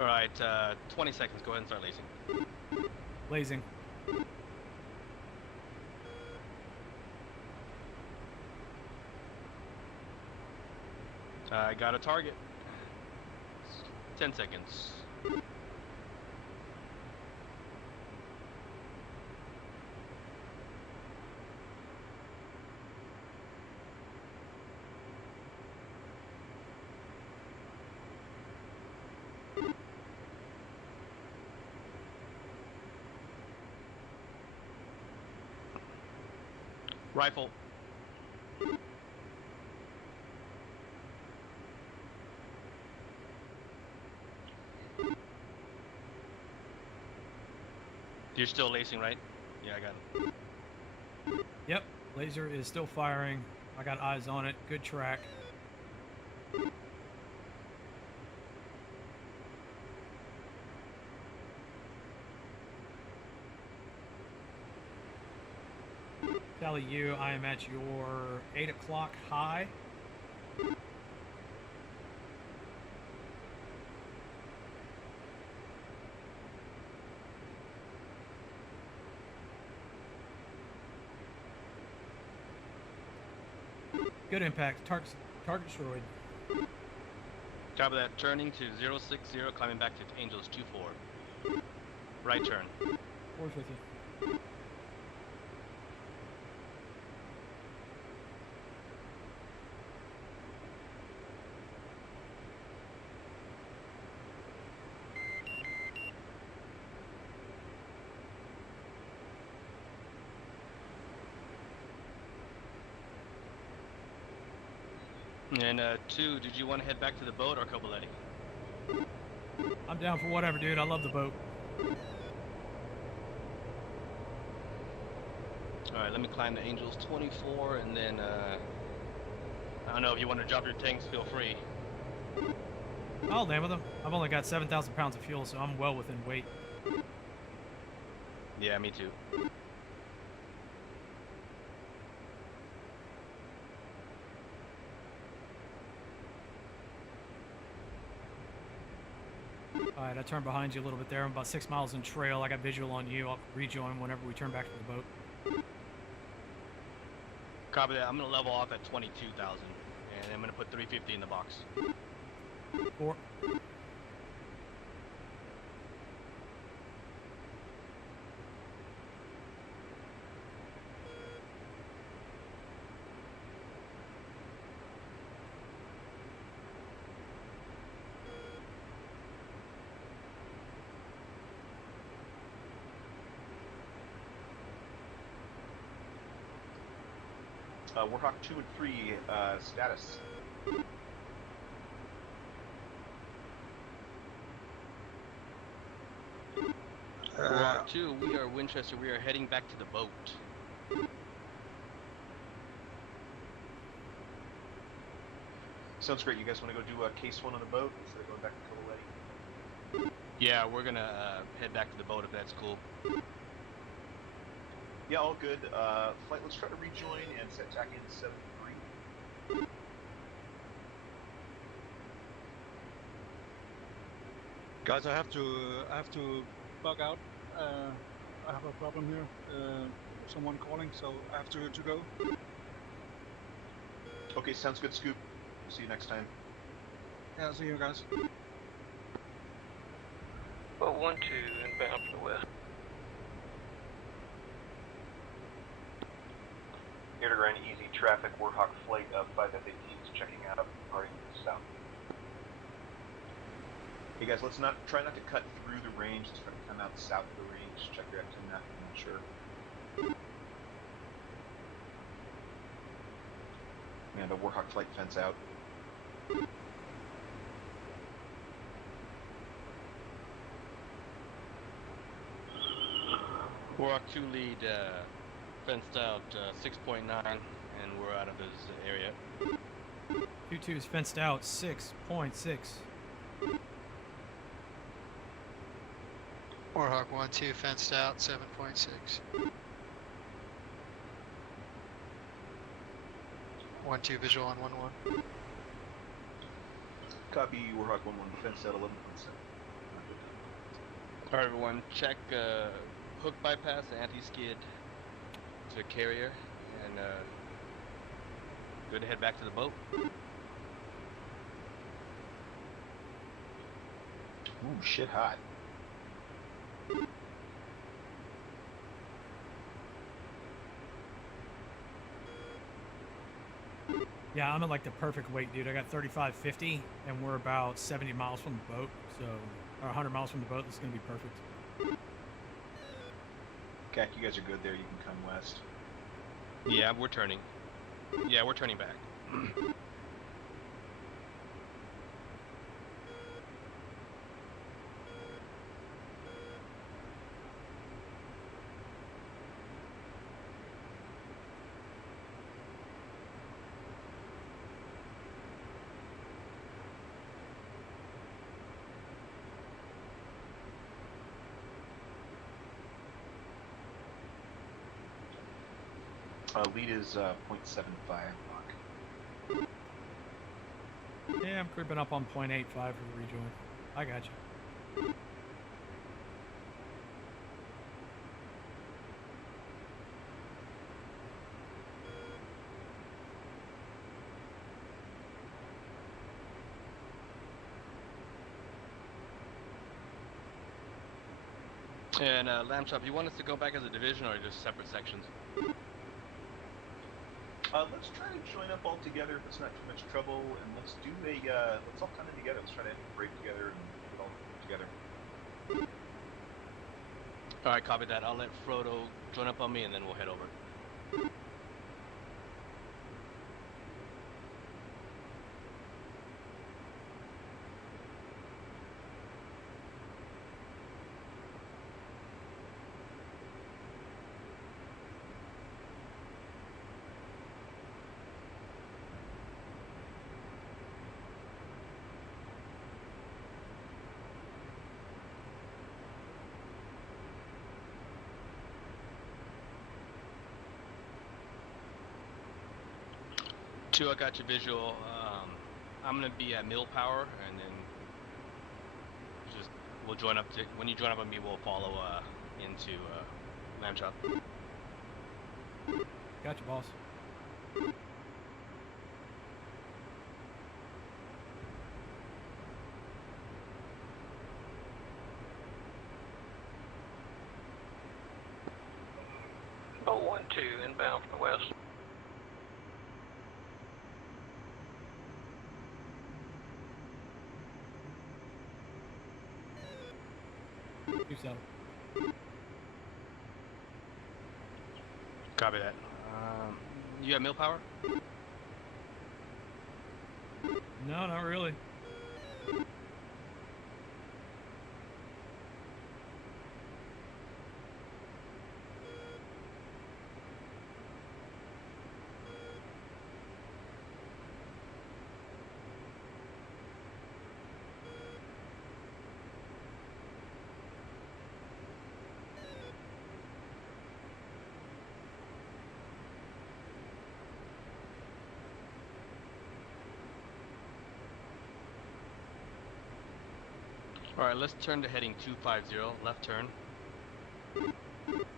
Alright, 20 seconds. Go ahead and start lasing. Lasing. I got a target. 10 seconds. Rifle. You're still lacing, right? Yeah, I got it. Yep, laser is still firing. I got eyes on it. Good track. Tally you, I am at your 8 o'clock high. Good impact. Target destroyed. Top of that, turning to 060, climbing back to Angels 24. Right turn. Force with you. And 2, did you want to head back to the boat or Coboletti? I'm down for whatever, dude. I love the boat. Alright, let me climb the Angels 24 and then I don't know if you want to drop your tanks, feel free. I'll land with them. I've only got 7,000 pounds of fuel, so I'm well within weight. Yeah, me too. Alright, I turned behind you a little bit there. I'm about 6 miles in trail. I got visual on you. I'll rejoin whenever we turn back to the boat. Copy that. I'm going to level off at 22,000 and I'm going to put 350 in the box. 4. Warhawk 2 and 3, status. Warhawk 2, we are Winchester. We are heading back to the boat. Sounds great. You guys want to go do case 1 on the boat instead of going back to Coboletti? Yeah, we're going to head back to the boat if that's cool. Yeah, all good. Flight, let's try to rejoin and set tack in 7-3. Guys, I have to bug out. I have a problem here. Someone calling, so I have to go. Okay, sounds good, Scoop. See you next time. Yeah, see you guys. Well, 1-2 inbound from the west. Here to run easy traffic, Warhawk flight of 5F-18 is checking out, departing to the south. Hey guys, let's try not to cut through the range. Let's try to come out south of the range. Check your active map to make sure. And a Warhawk flight fence out. Warhawk 2 lead fenced out 6.9 and we're out of his area. 2-2 is fenced out 6.6. Warhawk 1-2 fenced out 7.6. 1-2 visual on 1-1. Copy, Warhawk 1-1, fence out 11.7. Alright everyone, check hook bypass, anti-skid to carrier, and good to head back to the boat. Ooh, shit hot. Yeah, I'm at like the perfect weight, dude. I got 3550, and we're about 70 miles from the boat, so or 100 miles from the boat. This is gonna be perfect. Cat, you guys are good there. You can come west. Yeah, we're turning. Yeah, we're turning back. Lead is 0.75 Mach. Yeah, I'm creeping up on 0.85 for the rejoin. I got you. And Lamb Chop, you want us to go back as a division or just separate sections? Let's try to join up all together if it's not too much trouble, and let's do a let's all come in together. Let's try to break together and get all together. All right, copy that. I'll let Frodo join up on me, and then we'll head over. Two, I got your visual. I'm gonna be at mill power, and then just we'll join up. When you join up on me, we'll follow into Lamb Chop. Got you, boss. Boat 1-2 inbound from the west. Yourself. Copy that. You got mill power? No, not really. All right, let's turn to heading 250. Left turn.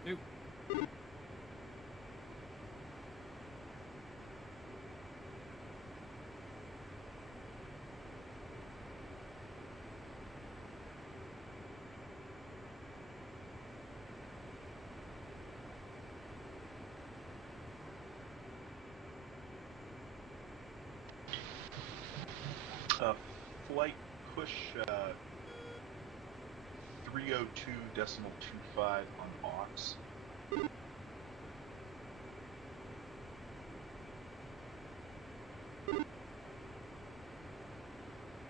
Oop. Flight push 302.25 on aux.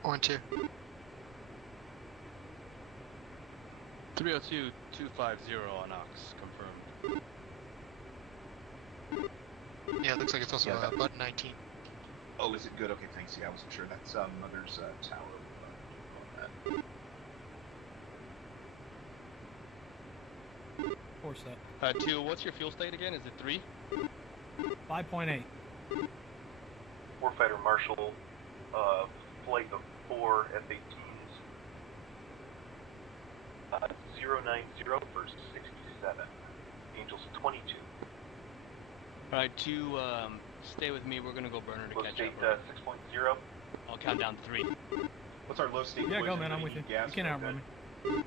One, two. 302.250 on aux, confirmed. Yeah, it looks like it's also Yeah, that- button 19. Oh, is it good? Okay, thanks. Yeah, I wasn't sure. That's Mother's tower on that. Four set. Two, what's your fuel state again? Is it 3? 5.8. Warfighter Marshal, flight of 4 F-18s, 090 for 67. Angels 22. All right, two, stay with me. We're gonna go burner to Low catch state up. 6.0. I'll count down 3. What's our low state? Yeah, boys? go, man. I'm Anybody with you. need gas? You can We're outrun good. me.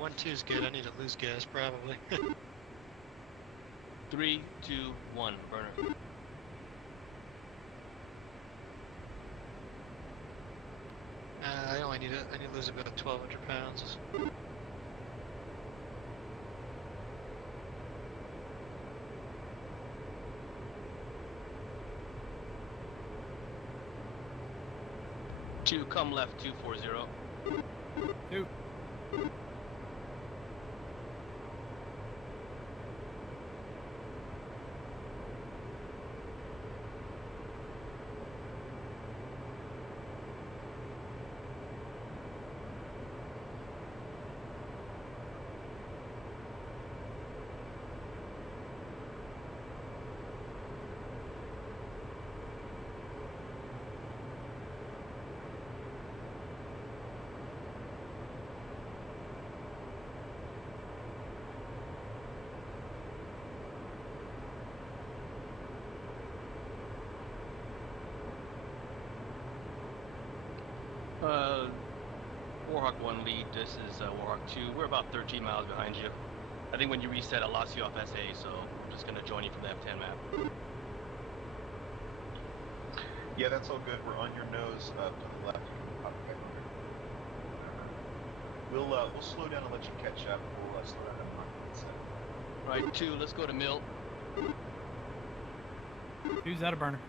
1-2 is good. I need to lose gas probably. 3, 2, 1, burner. I need to lose about 1,200 pounds. 2, come left 240. 2. Warhawk 1 lead, this is Warhawk 2. We're about 13 miles behind you. I think when you reset, I lost you off SA, so I'm just going to join you from the F10 map. Yeah, that's all good. We're on your nose to the left. Pop back under. We'll slow down and let you catch up. We'll slow down and reset. Right, 2, let's go to Mill. Who's out of burner?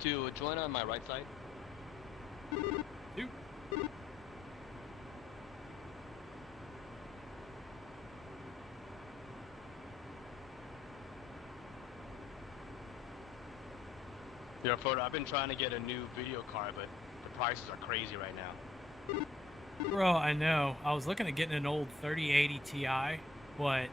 To join on my right side. 2. Yeah, photo. I've been trying to get a new video card, but the prices are crazy right now. Bro, I know. I was looking at getting an old 3080 Ti, but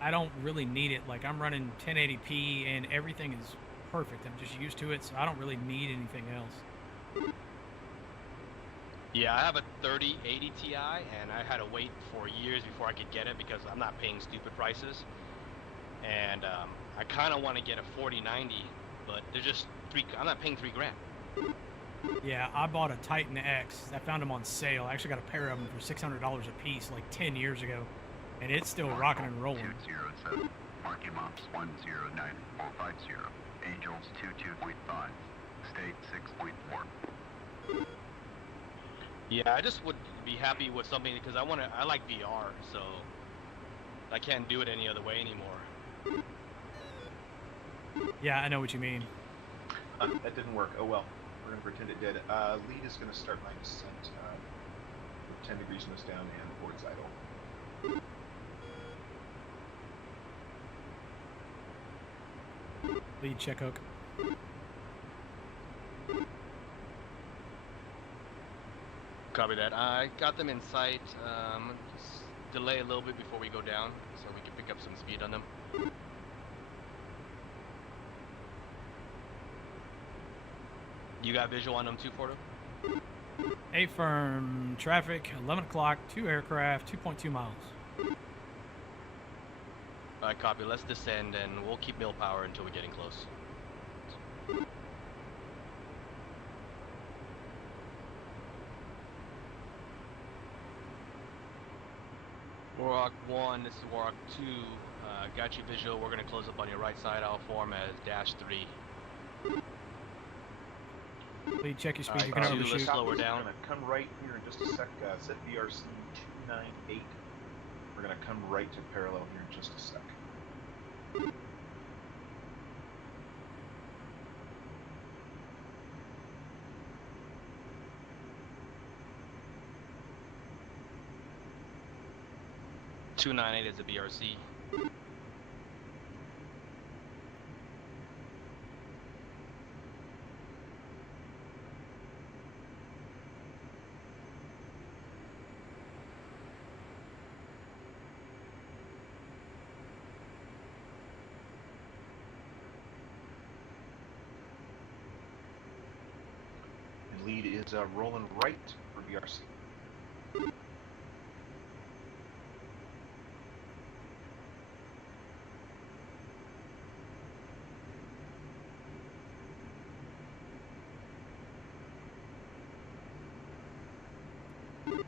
I don't really need it. Like, I'm running 1080p and everything is perfect. I'm just used to it, so I don't really need anything else. Yeah, I have a 3080 Ti, and I had to wait for years before I could get it because I'm not paying stupid prices. And I kind of want to get a 4090, but they're just I'm not paying $3,000. Yeah, I bought a Titan X. I found them on sale. I actually got a pair of them for $600 a piece like 10 years ago, and it's still rocking and rolling. 207, marking ops 109450, Angels 22.5, state 6.4. Yeah, I just would be happy with something because I like VR, so I can't do it any other way anymore. Yeah, I know what you mean. That didn't work. Oh well. We're going to pretend it did. Lead is going to start my descent with 10 degrees nose down and boards idle. Lead check hook. Copy that. I got them in sight. Just delay a little bit before we go down so we can pick up some speed on them. You got visual on them too, Porto? A firm, traffic, 11 o'clock, 2 aircraft, 2.2 miles. Alright, copy. Let's descend and we'll keep mill power until we're getting close. Warhawk 1, this is Warhawk 2. Got you visual. We're going to close up on your right side. I'll form as -3. Lead, check your speed. Right, You're going to let's overshoot. slow her down. We're going to come right here in just a sec. Set VRC 298. We're going to come right to parallel here in just a sec. .298 is a BRC. And lead is rolling right for BRC.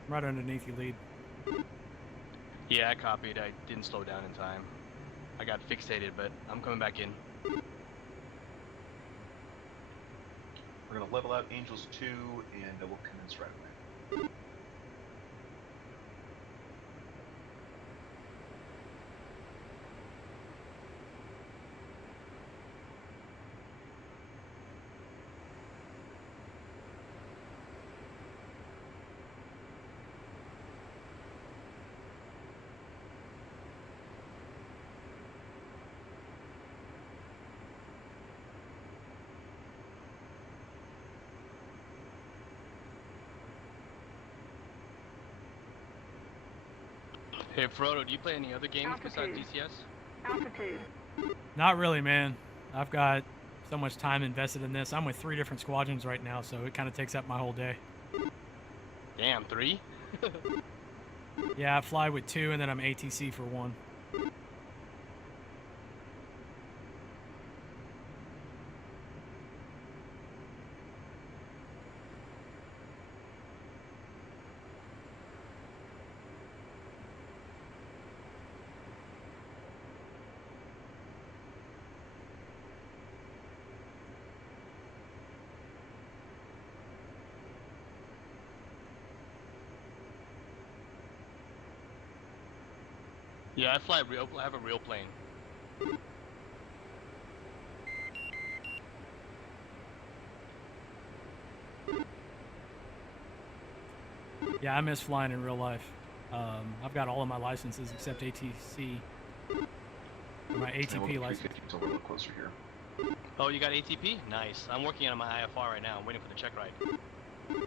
Right underneath you, lead. Yeah, I copied. I didn't slow down in time. I got fixated, but I'm coming back in. We're going to level out Angels 2, and we'll commence right away. Hey, Frodo, do you play any other games besides DCS? Altitude. Not really, man. I've got so much time invested in this. I'm with 3 different squadrons right now, so it kind of takes up my whole day. Damn, 3? Yeah, I fly with 2, and then I'm ATC for 1. Yeah, I have a real plane. Yeah, I miss flying in real life. I've got all of my licenses except ATC. My ATP license. So we're a little closer here. Oh, you got ATP? Nice. I'm working on my IFR right now. I'm waiting for the check ride.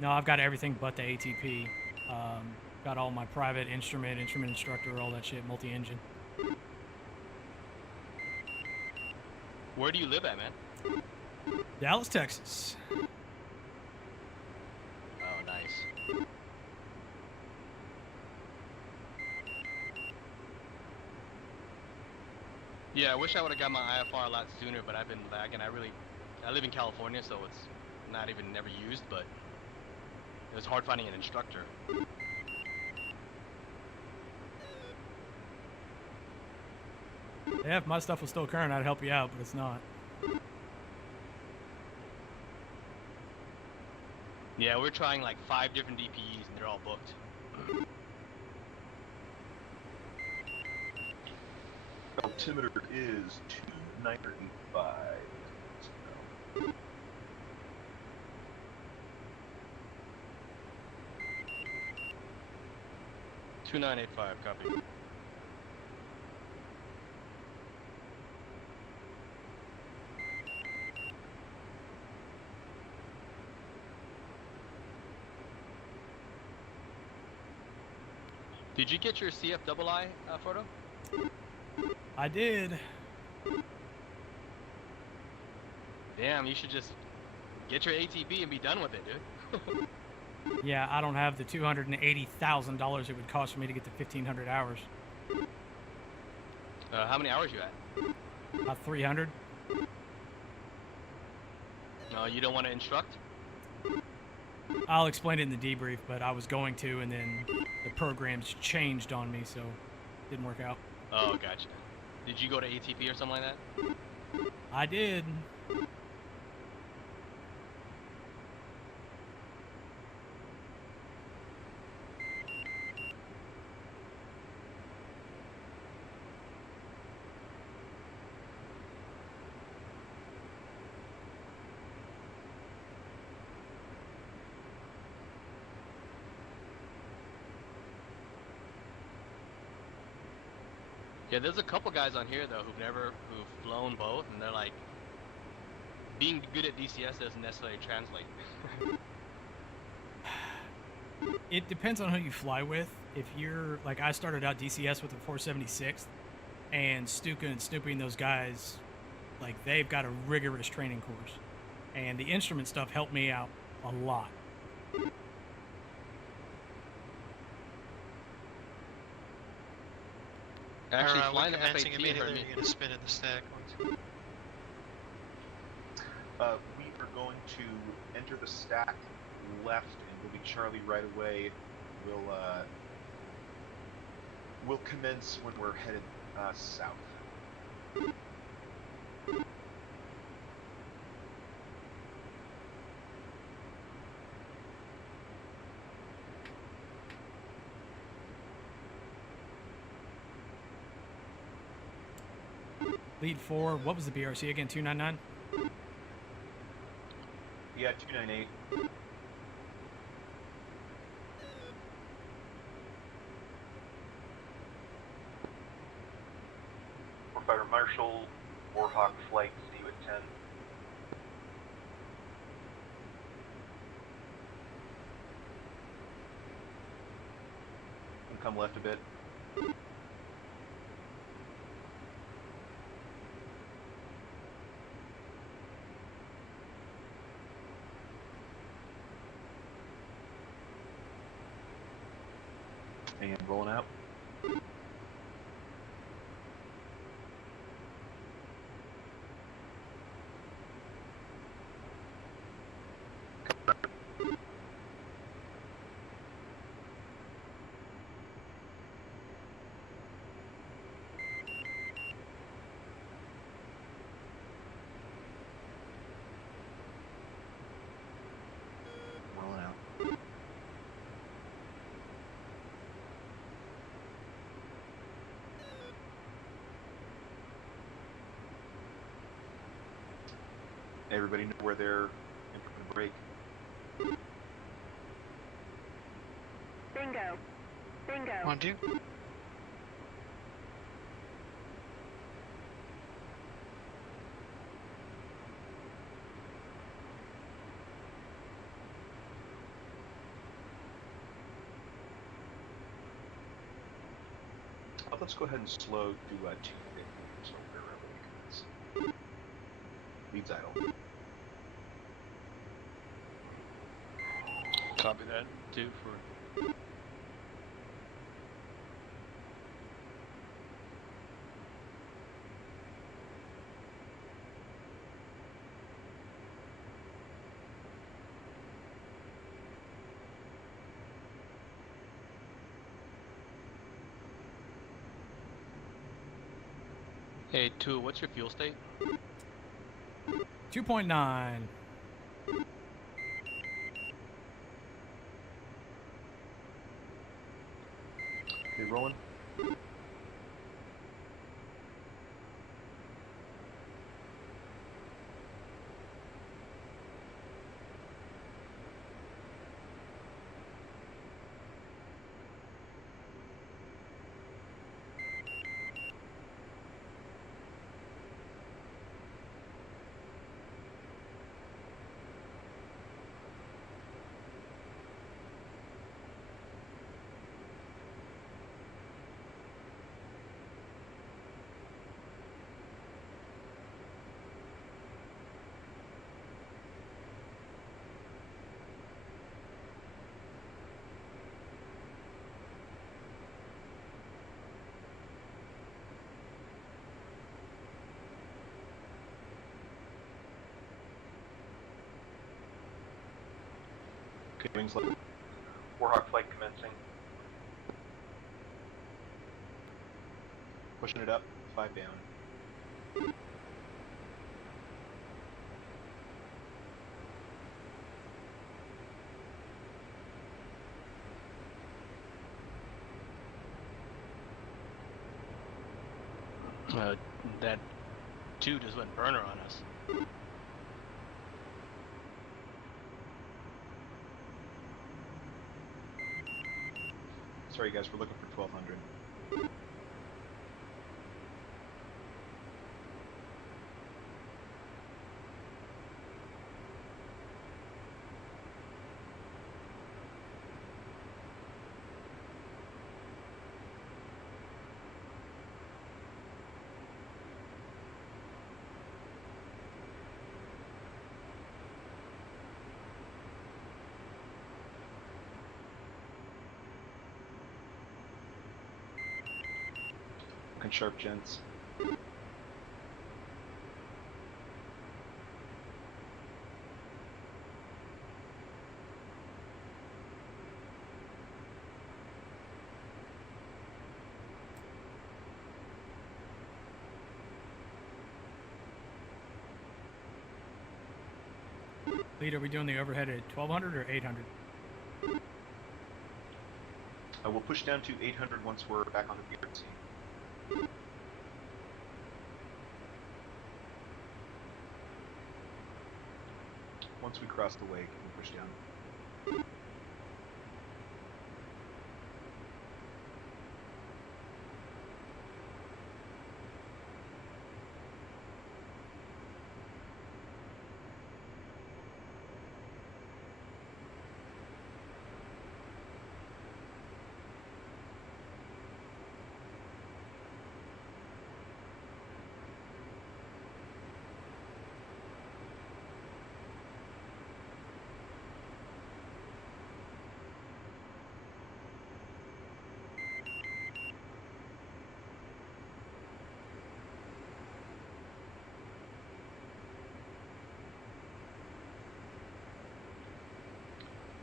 No, I've got everything but the ATP. Got all my private instrument instructor, all that shit, multi-engine. Where do you live at, man? Dallas, Texas. Oh, nice. Yeah, I wish I would have got my IFR a lot sooner, but I've been lagging. I live in California, so it's not even never used, but it was hard finding an instructor. Yeah, if my stuff was still current, I'd help you out, but it's not. Yeah, we're trying like 5 different DPEs, and they're all booked. Altimeter is 2985. 2985, copy. Did you get your CFII photo? I did. Damn, you should just get your ATP and be done with it, dude. Yeah, I don't have the $280,000 it would cost for me to get to 1,500 hours. How many hours you at? About 300. No, you don't want to instruct? I'll explain it in the debrief, but I was going to, and then the programs changed on me, so it didn't work out. Oh, gotcha. Did you go to ATP or something like that? I did. Yeah, there's a couple guys on here though who've flown both, and they're like, being good at DCS doesn't necessarily translate. It depends on who you fly with. If you're, like, I started out DCS with the 476, and Stuka and Snoopy and those guys, like, they've got a rigorous training course. And the instrument stuff helped me out a lot. Actually, Or, flying the when commencing FAT immediately, hurt or me. you're going to spin in the stack ones? We are going to enter the stack left, and we'll be Charlie right away. We'll commence when we're headed south. Lead 4, what was the BRC again? 299? Yeah, 298. Warfighter Marshal, Warhawk Flight, see you at 10. And come left a bit. And rolling out. Rolling out. Everybody know where they're implementing the brake. Bingo. Bingo. On to you. Let's go ahead and slow to 250. So we're really leads idle. Copy that. 2 for. Hey, 2, what's your fuel state? 2.9. Okay, rolling. Okay, wings level. Warhawk Flight commencing. Pushing it up, 5 down. That 2 just went burner on us. Sorry guys, we're looking for 1200. Talking sharp, gents. Lead, are we doing the overhead at 1200 or 800? We'll push down to 800 once we're back on the BRT. Once we cross the lake, we'll push down.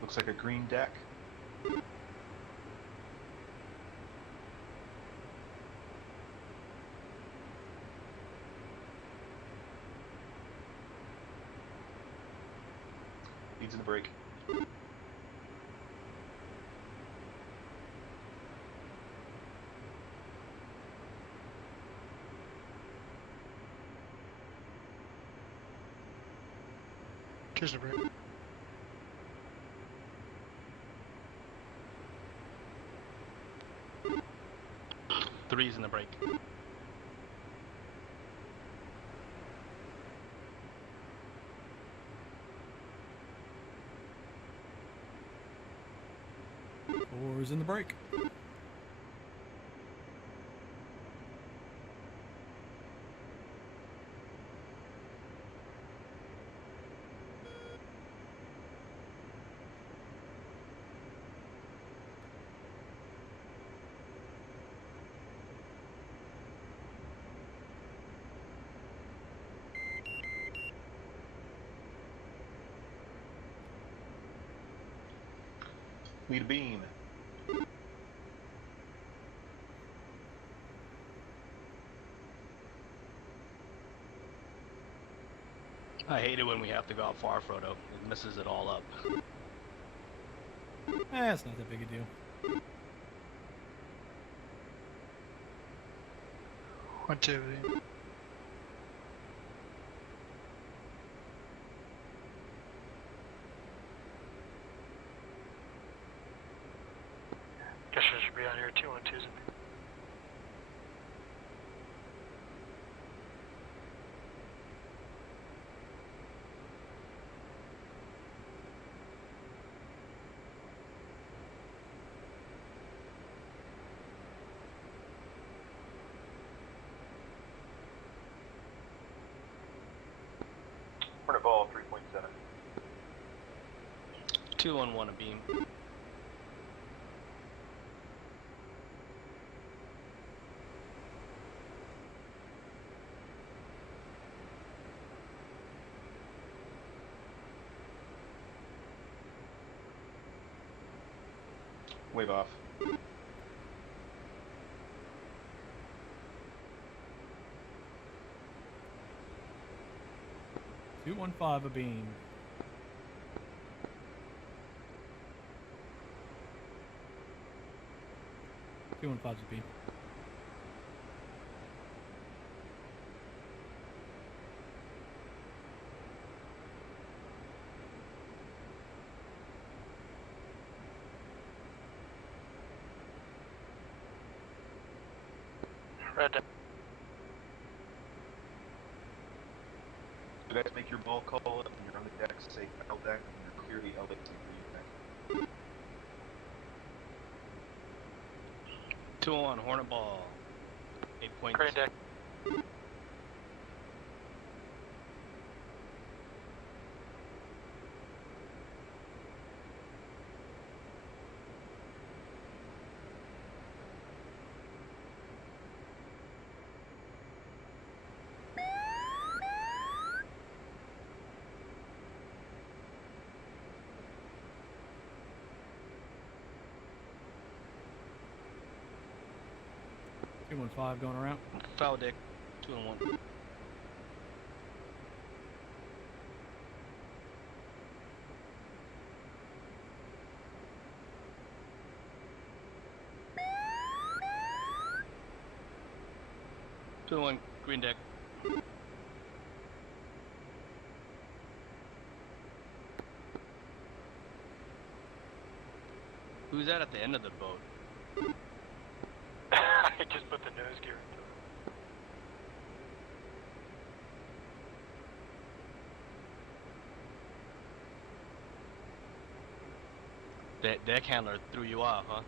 Looks like a green deck. Leads in the break. Two's in the break. Three's in the break. Four's in the break. Lead a beam. I hate it when we have to go out far, Frodo. It messes it all up. It's not that big a deal. 1, 2. Guess I should be on here 2 and 2's in. Hornet ball 3.7. 2 on 1 a beam. Wave off. Two 1-5 a beam. Two 1-5's a beam. Red deck. You guys make your ball call when you're on the deck, say L deck, and you're clear the L deck to the green deck. 2 on Hornet ball. 8 points. Crane deck. 215 going around. Foul deck, 2 and 1. Two and 1, green deck. Who's that at the end of the boat? I just put the nose gear into it. That deck handler threw you off, huh?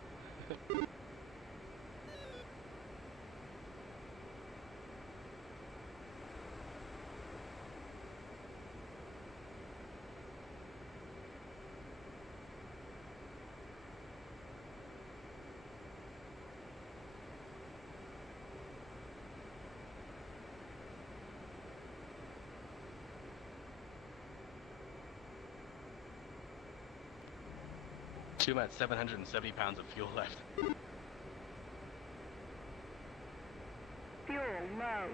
I'm at 770 pounds of fuel left. Fuel low.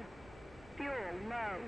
Fuel low.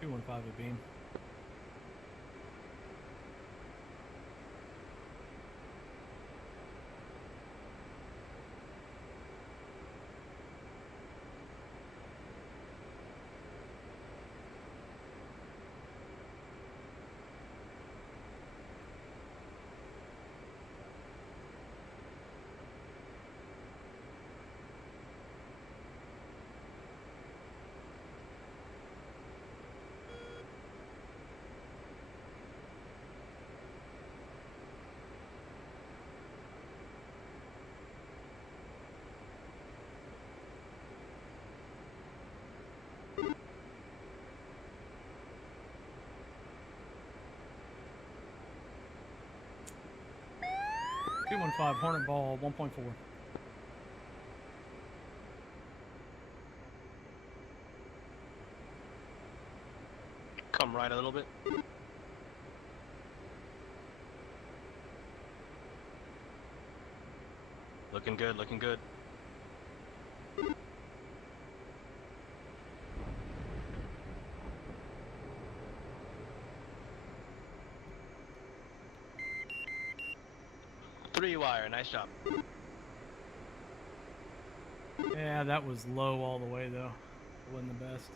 Two 15 to beam. Two 15 Hornet ball 1.4. Come right a little bit. Looking good, looking good. Three wire, nice job. Yeah, that was low all the way though. Wasn't the best.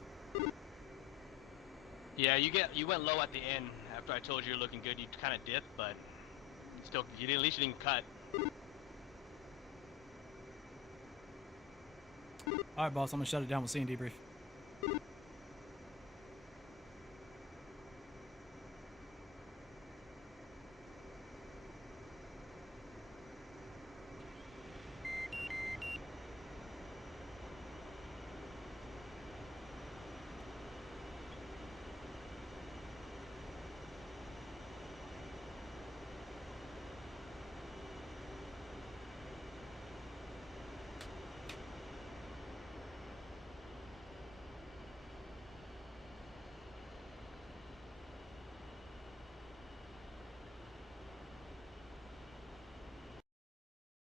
Yeah, you went low at the end after I told you you're looking good. You kind of dipped, but still, at least you didn't cut. All right, boss. I'm gonna shut it down. We'll see you in debrief.